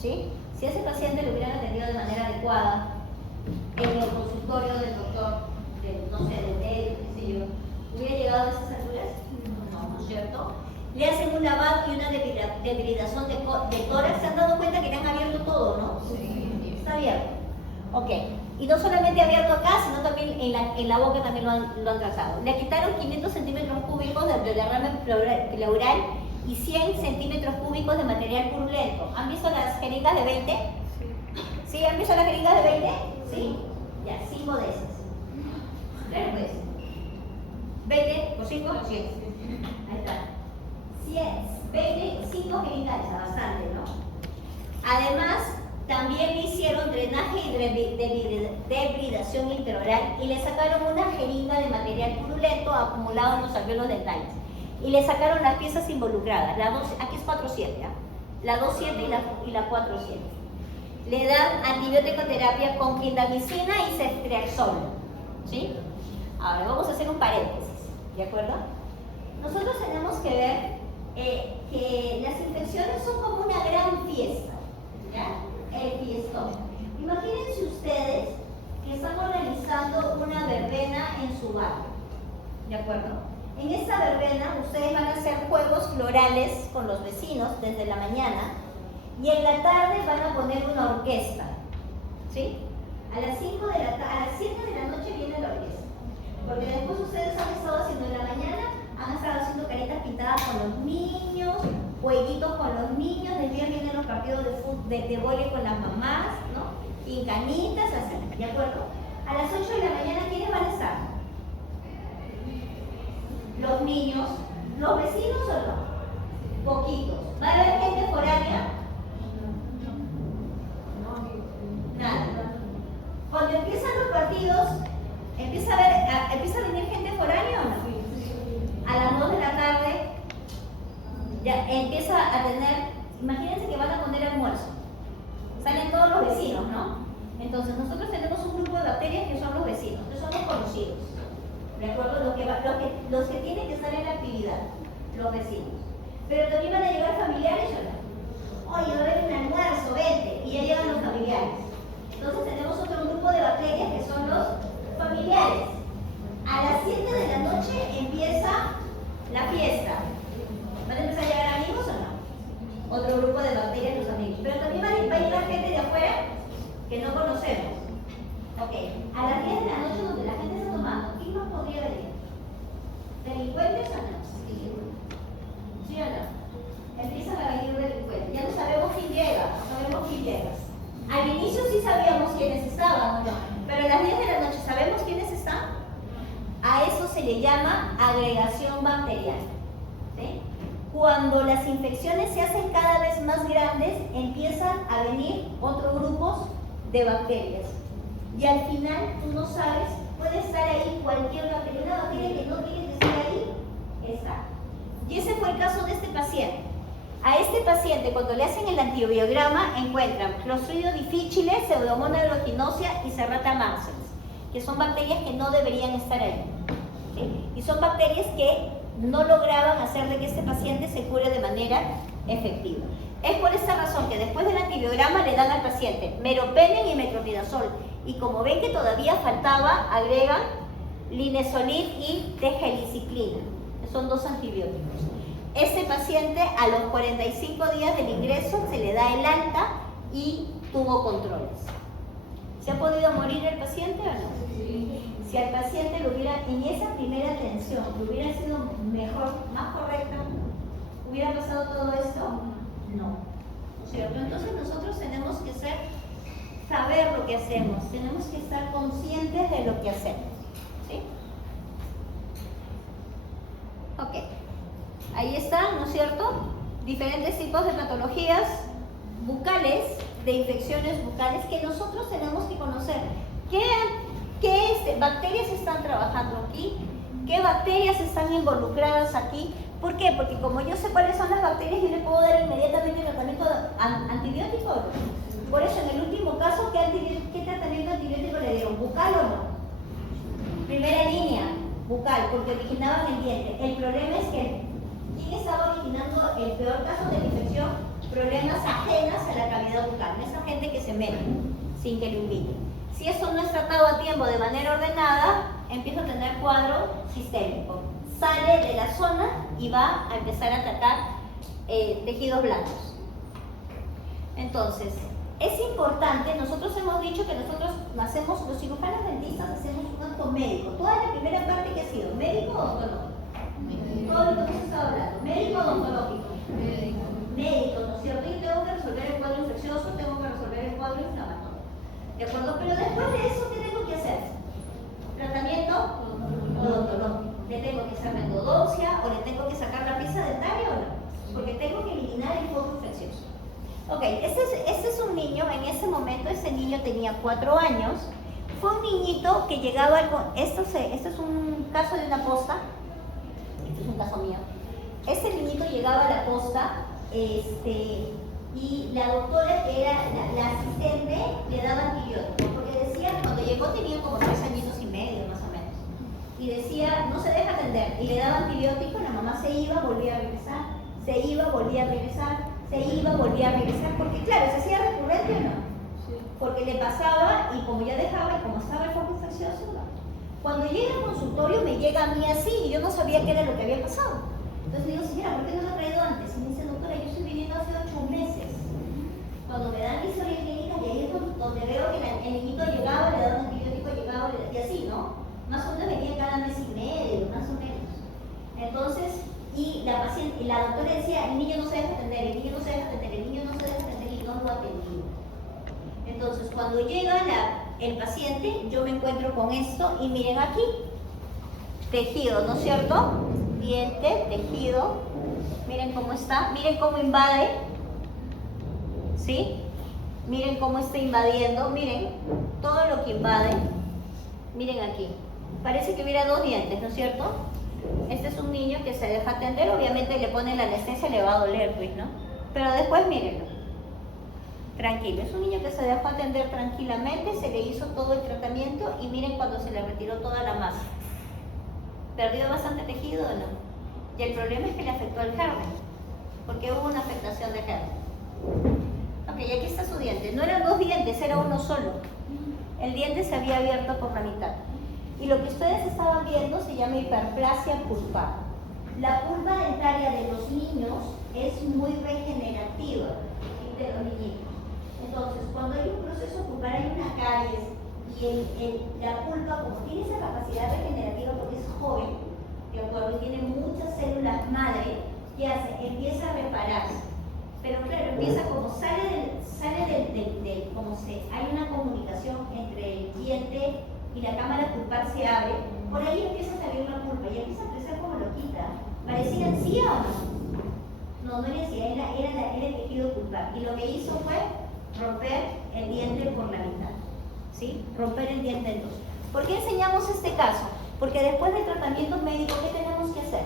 ¿Sí? Si a ese paciente lo hubieran atendido de manera adecuada en el consultorio del doctor, no sé, del médico, qué sé yo, ¿hubiera llegado a esas alturas? No, ¿no es cierto? Le hacen un lavado y una debridación de tórax. ¿Se han dado cuenta que le han abierto todo, no? Sí. Está abierto. Ok. Y no solamente abierto acá, sino también en la boca también lo han trazado. Le quitaron 500 centímetros cúbicos de derrame pleural y 100 centímetros cúbicos de material purulento. ¿Han visto las jeringas de 20? ¿Sí? ¿Han visto las jeringas de 20? Sí. Ya, 5 de esas. 5? 100. Ahí está. 25 jeringas, bastante, ¿no? Además, también le hicieron drenaje y debridación intraoral y le sacaron una jeringa de material purulento acumulado en los alvéolos dentales. Y le sacaron las piezas involucradas, aquí es 4-7, ¿eh? La 2-7 y la 4-7. Le dan antibiótico-terapia con clindamicina y ceftriaxona, ¿sí? Ahora vamos a hacer un paréntesis, ¿de acuerdo? Nosotros tenemos que ver que las infecciones son como una gran fiesta, ¿ya? El fiestón. Imagínense ustedes que están organizando una verbena en su barrio, ¿de acuerdo? En esta verbena ustedes van a hacer juegos florales con los vecinos desde la mañana y en la tarde van a poner una orquesta, ¿sí? A las 7 de la noche viene la orquesta, porque después ustedes han estado haciendo en la mañana, han estado haciendo caritas pintadas con los niños, jueguitos con los niños, después vienen los partidos de vóley con las mamás, ¿no? Y canitas, así, ¿de acuerdo? A las 8 de la mañana, ¿quiénes van a estar? Los niños, los vecinos o no, poquitos. ¿Va a haber gente foránea? Nada. Cuando empiezan los partidos, ¿empieza a venir gente foránea o no? A las 2 de la tarde ya empieza a tener, imagínense que van a poner almuerzo. Salen todos los vecinos, ¿no? Entonces nosotros tenemos un grupo de bacterias que son los vecinos, que son los conocidos. ¿De acuerdo? Los que tienen que estar en la actividad, los vecinos. Pero también van a llegar familiares o no. Oye, va a haber un almuerzo, vente, y ya llegan los familiares. Entonces tenemos otro grupo de bacterias que son los familiares. A las 7 de la noche empieza la fiesta. ¿Van a empezar a llegar amigos o no? Otro grupo de bacterias, los amigos. Pero también va a llegar gente de afuera que no conocemos. Ok, a las 10 de la noche donde la gente está tomando, ¿quién más podría venir? ¿Delincuentes o no? ¿Sí o no? Empiezan a venir delincuentes. Ya no sabemos quién llega, no sabemos quién llega. Al inicio sí sabíamos quiénes estaban, ¿no? Pero a las 10 de la noche, ¿sabemos quiénes están? A eso se le llama agregación bacteriana, ¿sí? Cuando las infecciones se hacen cada vez más grandes, empiezan a venir otros grupos de bacterias. Y al final, tú no sabes, puede estar ahí cualquier bacteria, una bacteria que no tiene que estar ahí, está. Y ese fue el caso de este paciente. A este paciente, cuando le hacen el antibiograma, encuentran Clostridium difficile, Pseudomonas aeruginosa y Serrata mansens, que son bacterias que no deberían estar ahí, ¿sí? Y son bacterias que no lograban hacer de que este paciente se cure de manera efectiva. Es por esa razón que después del antibiograma le dan al paciente meropenem y metronidazol. Y como ven que todavía faltaba, agregan linezolid y tegeliciclina, que son 2 antibióticos. Ese paciente a los 45 días del ingreso se le da el alta y tuvo controles. ¿Se ha podido morir el paciente o no? Sí. Si al paciente lo hubiera, en esa primera atención, lo hubiera sido mejor, más correcto, ¿hubiera pasado todo esto? No. ¿Cierto? Entonces nosotros tenemos que saber lo que hacemos, tenemos que estar conscientes de lo que hacemos, ¿sí? Ok, ahí están, ¿no es cierto? Diferentes tipos de patologías bucales, de infecciones bucales que nosotros tenemos que conocer. ¿Qué bacterias están trabajando aquí? ¿Qué bacterias están involucradas aquí? ¿Por qué? Porque como yo sé cuáles son las bacterias, yo le puedo dar inmediatamente tratamiento antibiótico. Por eso, en el último caso, ¿qué tratamiento antibiótico le dieron? ¿Bucal o no? Primera línea, bucal, porque originaban el diente. El problema es que, ¿quién estaba originando el peor caso de la infección? Problemas ajenas a la cavidad bucal, no esa gente que se mete sin que lo inviten. Si eso no es tratado a tiempo de manera ordenada, empieza a tener cuadro sistémico. Sale de la zona y va a empezar a atacar tejidos blandos. Entonces, es importante, nosotros hemos dicho que nosotros hacemos, los cirujanos dentistas hacemos un acto médico. Toda la primera parte que ha sido, ¿médico o odontológico? Todo lo que hemos estado hablando, ¿médico o odontológico? Médico, ¿no es cierto? Y tengo que resolver el cuadro infeccioso, tengo que resolver el cuadro inflamatorio. ¿De acuerdo? Pero después de eso, ¿qué tengo que hacer? Tratamiento odontológico. ¿Le tengo que hacer la endodoncia o le tengo que sacar la pieza dentaria o no? Porque tengo que eliminar el foco infeccioso. Ok, este es un niño, en ese momento ese niño tenía 4 años. Fue un niñito que llegaba esto es un caso de una posta, este es un caso mío. Este niñito llegaba a la posta, y la doctora, que era la asistente, le daba antibióticos, porque decía, cuando llegó tenía como 3 añitos y medio más o menos, y decía, no se deja atender, y le daba antibióticos, la mamá se iba, volvía a regresar, se iba, volvía a regresar, se iba, volvía a regresar, porque claro, se hacía recurrente o no, porque le pasaba, y como ya dejaba, y como estaba el foco infeccioso, no. Cuando llega al consultorio me llega a mí así, y yo no sabía qué era lo que había pasado. Entonces le digo, señora, ¿por qué no lo ha traído antes? Y me dice, doctora, yo estoy viniendo hace 8 meses. Cuando me dan mi historia clínica, y ahí es donde veo que el niñito llegaba, le daban antibiótico, llegaba, y así, ¿no? Más o menos venía cada mes y medio, más o menos. Entonces, y la doctora decía, el niño no se deja atender, el niño no se deja atender, el niño no se deja atender, y no lo atendía. Entonces, cuando llega el paciente, yo me encuentro con esto, y miren aquí, tejido, ¿no es cierto? Diente, tejido, miren cómo está, miren cómo invade, ¿sí? Miren cómo está invadiendo, miren todo lo que invade, miren aquí, parece que hubiera 2 dientes, ¿no es cierto? Este es un niño que se deja atender, obviamente le ponen la anestesia, le va a doler, pues, ¿no? Pero después mírenlo, tranquilo, es un niño que se dejó atender tranquilamente, se le hizo todo el tratamiento y miren cuando se le retiró toda la masa. ¿Perdió bastante tejido o no? Y el problema es que le afectó al germen, porque hubo una afectación de germen. Ok, aquí está su diente. No eran 2 dientes, era uno solo. El diente se había abierto por la mitad. Y lo que ustedes estaban viendo se llama hiperplasia pulpar. La pulpa dentaria de los niños es muy regenerativa, de los niñitos. Entonces, cuando hay un proceso pulpar, hay una caries, y la pulpa, como tiene esa capacidad regenerativa porque es joven, ¿de acuerdo? Y tiene muchas células madre, ¿qué hace? Empieza a repararse. Pero claro, empieza como hay una comunicación entre el diente y la cámara pulpar se abre, por ahí empieza a salir una pulpa y empieza a crecer como loquita. ¿Parecía encía o no? No, no era encía, era el tejido pulpar. Y lo que hizo fue romper el diente por la mitad. ¿Sí? Romper el diente en 2. ¿Por qué enseñamos este caso? Porque después del tratamiento médico, ¿qué tenemos que hacer?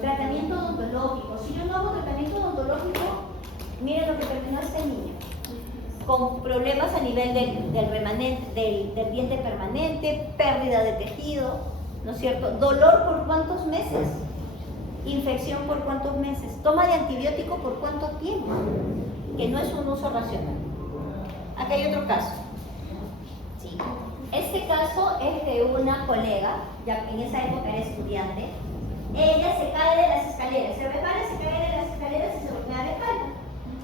Tratamiento odontológico. Si yo no hago tratamiento odontológico, miren lo que terminó este niño. Con problemas a nivel del diente permanente, pérdida de tejido, ¿no es cierto? Dolor por cuántos meses, infección por cuántos meses, toma de antibiótico por cuánto tiempo, que no es un uso racional. Acá hay otro caso. Sí. Este caso es de una colega, ya en esa época era estudiante. Ella se cae de las escaleras, se repara, se cae de las escaleras y se golpea la espalda.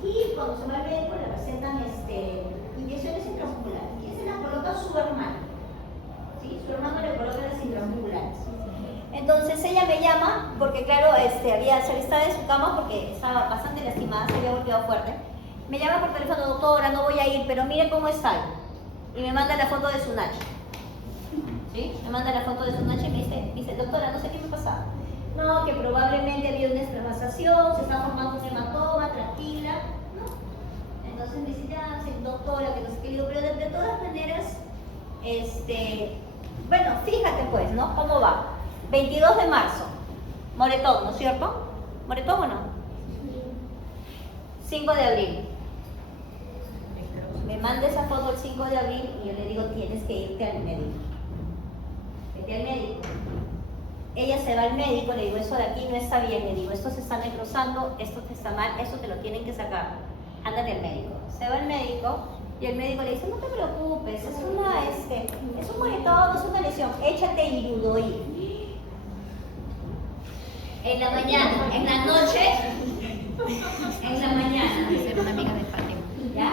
Y cuando se va al médico le recetan inyecciones intramusculares. Y se las coloca su hermano. ¿Sí? Su hermano le coloca las intramusculares. Entonces ella me llama, porque claro, estaba en su cama porque estaba bastante lastimada, se había golpeado fuerte. Me llama por teléfono, doctora, no voy a ir, pero mire cómo está. Y me manda la foto de su nacho. ¿Sí? Me manda la foto de su nacho y me dice, doctora, no sé qué me pasaba. No, que probablemente había una extravasación, se está formando un hematoma, tranquila. ¿No? Entonces me dice, ya, sí, doctora, que no sé qué. Digo, pero de todas maneras, bueno, fíjate pues, ¿no? ¿Cómo va? 22 de marzo, moretón, ¿no es cierto? ¿Moretón o no? 5 de abril. Me manda esa foto el 5 de abril y yo le digo, tienes que irte al médico. Vete al médico. Ella se va al médico, le digo, eso de aquí no está bien, le digo, esto se está necrosando, esto te está mal, esto te lo tienen que sacar. Ándate al médico. Se va al médico y el médico le dice, no te preocupes, es un moretón, es una lesión, échate Iridoil. En la mañana, en la noche, en la mañana. Ser una amiga de Fátima. ¿Ya?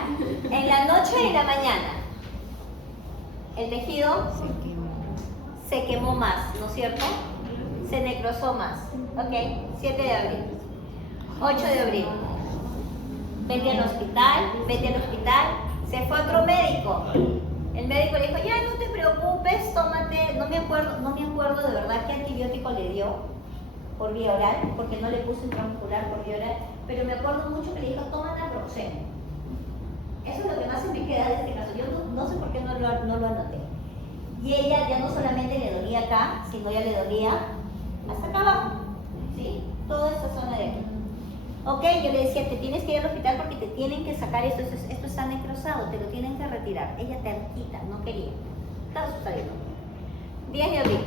En la noche y en la mañana. El tejido se quemó más, ¿no es cierto? Se necrosó más. Ok, 7 de abril. 8 de abril. Vete al hospital. Se fue a otro médico. El médico le dijo, ya no te preocupes, tómate, no me acuerdo acuerdo de verdad qué antibiótico le dio por vía oral, porque no le puse intramuscular por vía oral, pero me acuerdo mucho que le dijo, toma naproxeno. Eso es lo que más se me queda de este caso. Yo no sé por qué no lo anoté. Y ella ya no solamente le dolía acá, sino ya le dolía hasta acá abajo, ¿sí? Toda esta zona de aquí. Ok, yo le decía, te tienes que ir al hospital porque te tienen que sacar esto está necrosado, te lo tienen que retirar. Ella terquita, no quería. Estaba sucediendo. 10 de abril.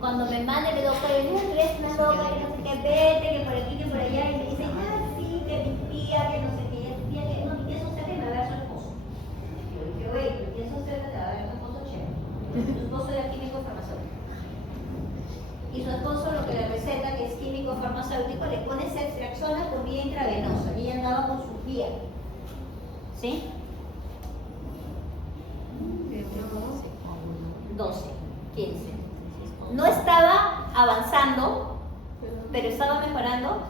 Cuando me manda el doctor, le digo, es una loca, que no sé qué, vete, que por aquí, que por allá, y me dice, sí, que mi tía, que no sé qué, y mi tía, que no, mi tía es usted que me va a ver a su esposo. Yo le dije, güey, mi tía es usted que me va a ver a su esposo, chévere. Su esposo era químico farmacéutico. Y su esposo lo que le receta, que es químico farmacéutico, le pone ceftriaxona por vía intravenosa. Y ella andaba con su vía. ¿Sí? 12, 15. No estaba avanzando, pero estaba mejorando.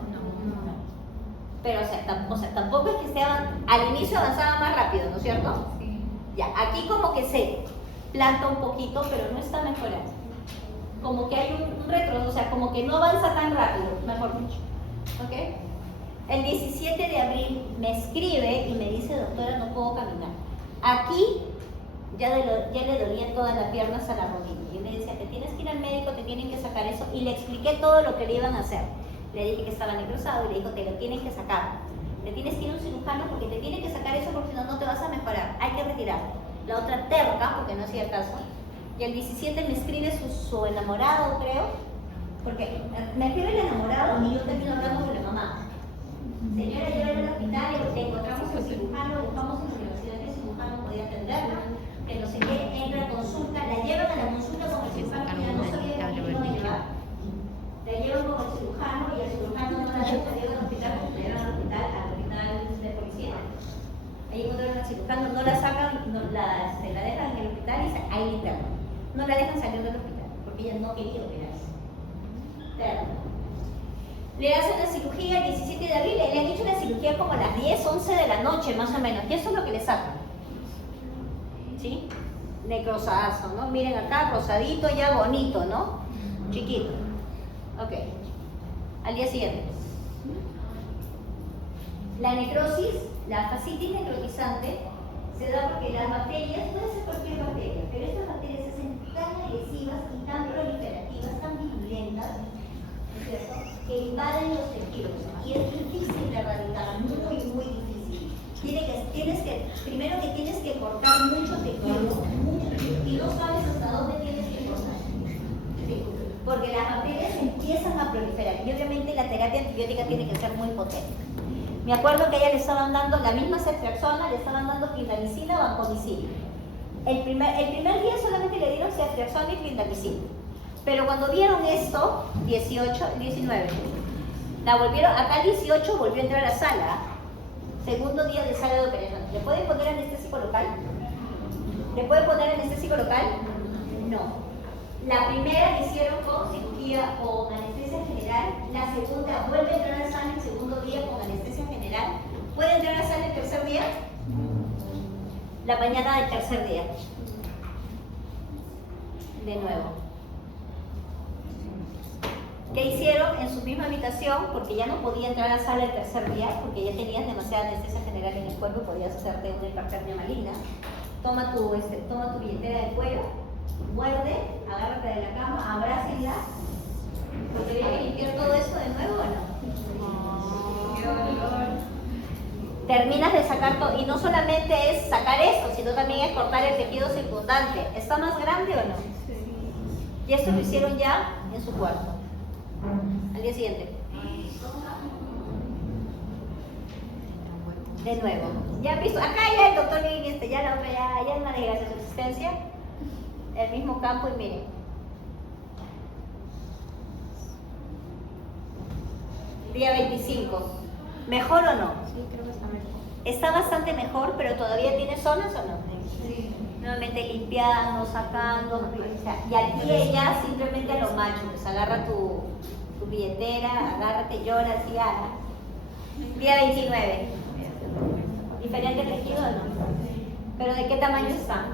Pero, o sea, tampoco es que esté al inicio avanzaba más rápido, ¿no es cierto? Sí. Ya, aquí como que se planta un poquito, pero no está mejorando. Como que hay un retroceso, o sea, como que no avanza tan rápido, mejor dicho. ¿Ok? El 17 de abril me escribe y me dice, doctora, no puedo caminar. Aquí ya le dolía toda la pierna hasta la rodilla. Y me decía, te tienes que ir al médico, te tienen que sacar eso. Y le expliqué todo lo que le iban a hacer. Le dije que estaba necrosado y le dijo, te lo tienen que sacar. Te tienes que ir a un cirujano porque te tienen que sacar eso porque si no, no te vas a mejorar. Hay que retirarlo. La otra terca, porque no hacía caso. Y el 17 me escribe su enamorado, creo. Porque me escribe el enamorado y yo termino hablando con la mamá. Señora, llévela al hospital, le encontramos al cirujano, buscamos en la universidad que el cirujano podía atenderla, que no sé qué, entra a consulta, la llevan a la consulta con el cirujano que ya no sabía de qué iban a llevar. La llevan con el cirujano y el cirujano no la deja salir al hospital porque la llevan al hospital de policía. Ahí encontraron al cirujano, no la sacan, se la dejan en el hospital y ahí la internan. No la dejan salir del hospital porque ella no quería operarse. Le hacen la cirugía el 17 de abril, le han hecho la cirugía como a las 10, 11 de la noche más o menos, y eso es lo que le sacan. ¿Sí? Necrosazo, ¿no? Miren acá, rosadito, ya bonito, ¿no? Chiquito. Ok. Al día siguiente. La necrosis, la fascitis necrotizante, se da porque las bacterias, puede ser cualquier bacteria, pero estas bacterias se hacen tan agresivas y tan proliferativas, tan virulentas, ¿no es cierto?, que invaden los tejidos y es difícil de erradicar, muy difícil. Primero que tienes que cortar mucho tejido, y no sabes hasta dónde tienes que cortar. ¿Sí? Porque las bacterias empiezan a proliferar y obviamente la terapia antibiótica tiene que ser muy potente. Me acuerdo que a ella le estaban dando la misma ceftriaxona, le estaban dando clindamicina o vancomicina. El primer día solamente le dieron ceftriaxona y clindamicina. Pero cuando vieron esto, 19, la volvieron, acá 18 volvió a entrar a la sala, segundo día de sala de operación. ¿Le pueden poner anestésico local? ¿Le pueden poner anestésico local? No. La primera la hicieron con cirugía o anestesia general, la segunda vuelve a entrar a la sala el segundo día con anestesia general. ¿Puede entrar a la sala el tercer día? La mañana del tercer día. De nuevo. ¿Qué hicieron? En su misma habitación, porque ya no podía entrar a la sala el tercer día, porque ya tenías demasiada anestesia general en el cuerpo y podías hacerte una hipertermia maligna. Toma tu billetera del cuello, muerde, agárrate de la cama, abrácenla, porque había que limpiar todo eso de nuevo o no. ¡Qué dolor! Terminas de sacar todo, y no solamente es sacar eso, sino también es cortar el tejido circundante. ¿Está más grande o no? Sí. Y esto lo hicieron ya en su cuarto. Al día siguiente. De nuevo. Ya han visto, acá ya el doctor ya la otra ya maneja su existencia. El mismo campo y miren. Día 25. ¿Mejor o no? Sí, creo que está mejor. Está bastante mejor, pero todavía tiene zonas o no. Sí. Nuevamente limpiando, sacando, o sea, y aquí ella simplemente a lo macho, pues agarra tu billetera, agárrate, llora, así haga. Día 29. ¿Diferente tejido o no? ¿Pero de qué tamaño está?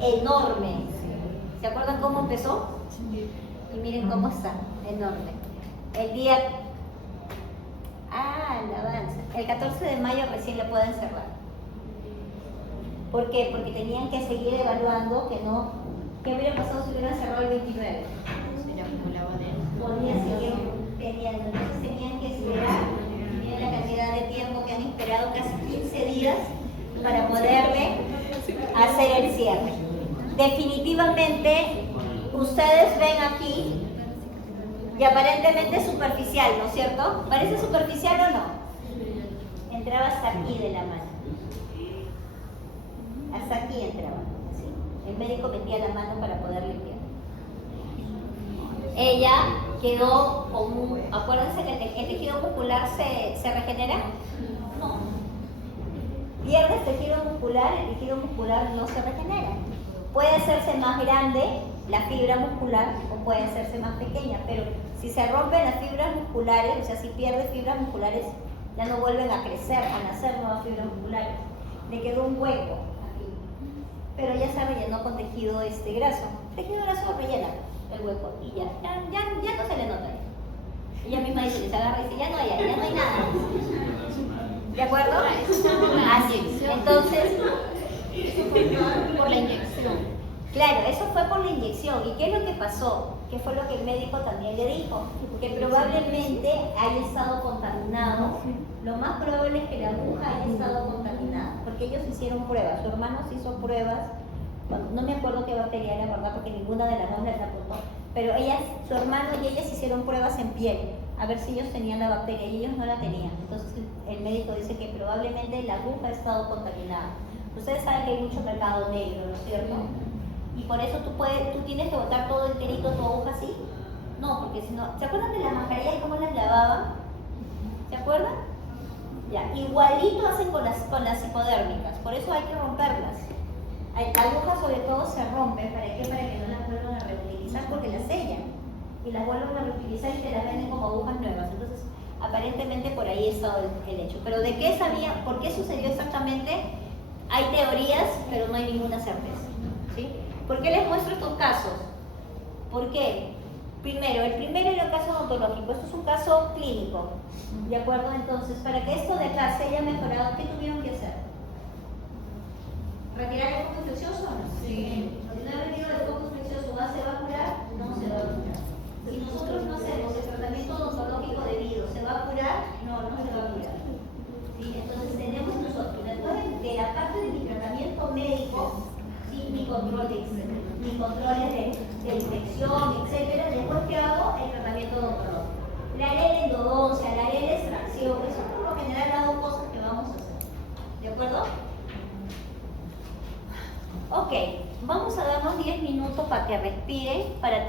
enorme. ¿Se acuerdan cómo empezó? Y miren cómo está, enorme. El día... alabanza. El 14 de mayo recién le pueden cerrar. ¿Por qué? Porque tenían que seguir evaluando que no... ¿Qué hubiera pasado si hubieran cerrado el 29? Se le acumulaba de... Podía seguir teniendo. Entonces tenían que esperar. Miren la cantidad de tiempo que han esperado, casi 15 días, para poderle hacer el cierre. Definitivamente, ustedes ven aquí, y aparentemente es superficial, ¿no es cierto? ¿Parece superficial o no? Entraba hasta aquí de la mano. Hasta aquí entraba. ¿Sí? El médico metía la mano para poder limpiar. Ella quedó con un... Acuérdense que el tejido muscular se regenera. No. Pierdes tejido muscular, el tejido muscular no se regenera. Puede hacerse más grande la fibra muscular o puede hacerse más pequeña, pero si se rompen las fibras musculares, o sea, si pierdes fibras musculares, ya no vuelven a crecer, a nacer nuevas fibras musculares. Le quedó un hueco aquí, pero ya se rellenó con tejido graso. Tejido graso rellena el hueco y ya no se le nota. Ella misma dice, se agarra y dice, ya no hay nada. ¿De acuerdo? Así. Entonces, Por la inyección. claro, eso fue por la inyección. ¿Y qué es lo que pasó? ¿Qué fue lo que el médico también le dijo? Que probablemente haya estado contaminado. Lo más probable es que la aguja haya estado contaminada, porque ellos hicieron pruebas. Su hermano se hizo pruebas. Bueno, no me acuerdo qué bacteria era, ¿verdad? Porque ninguna de las dos la apuntó. Pero su hermano y ellas hicieron pruebas en piel, a ver si ellos tenían la bacteria, y ellos no la tenían. Entonces el médico dice que probablemente la aguja ha estado contaminada. Ustedes saben que hay mucho mercado negro, ¿no es cierto? Y por eso tú tienes que botar todo enterito tu aguja así. No, porque si no... ¿Se acuerdan de las mascarillas y cómo las lavaban? ¿Se acuerdan? Ya, igualito hacen con las hipodérmicas, por eso hay que romperlas. La aguja sobre todo se rompe, ¿para qué? Para que no las vuelvan a reutilizar, porque las sellan y las vuelven a reutilizar y te las venden como agujas nuevas. Entonces, aparentemente por ahí ha estado el hecho. Pero ¿de qué sabía? ¿Por qué sucedió exactamente? Hay teorías, pero no hay ninguna certeza. ¿Sí? ¿Por qué les muestro estos casos? ¿Por qué? Primero, el primero era el caso odontológico. Esto es un caso clínico. ¿De acuerdo? Entonces, para que esto de acá se haya mejorado, ¿qué tuvieron que hacer? ¿Retirar el foco infeccioso o no? Sí. Si no retiro el foco infeccioso, ¿se va a curar? No se va a curar. Si nosotros no hacemos el tratamiento odontológico debido, ¿se va a curar? No se va a curar. ¿Sí? Entonces tenemos nosotros, después de la parte de mi tratamiento médico, ¿sí? mi controles de infección, etcétera, después que hago el tratamiento odontológico. La haré de endodoncia, la haré de extracción, eso por lo general hago cosas que vamos a hacer. ¿De acuerdo? Ok, vamos a darnos 10 minutos para que respiren, para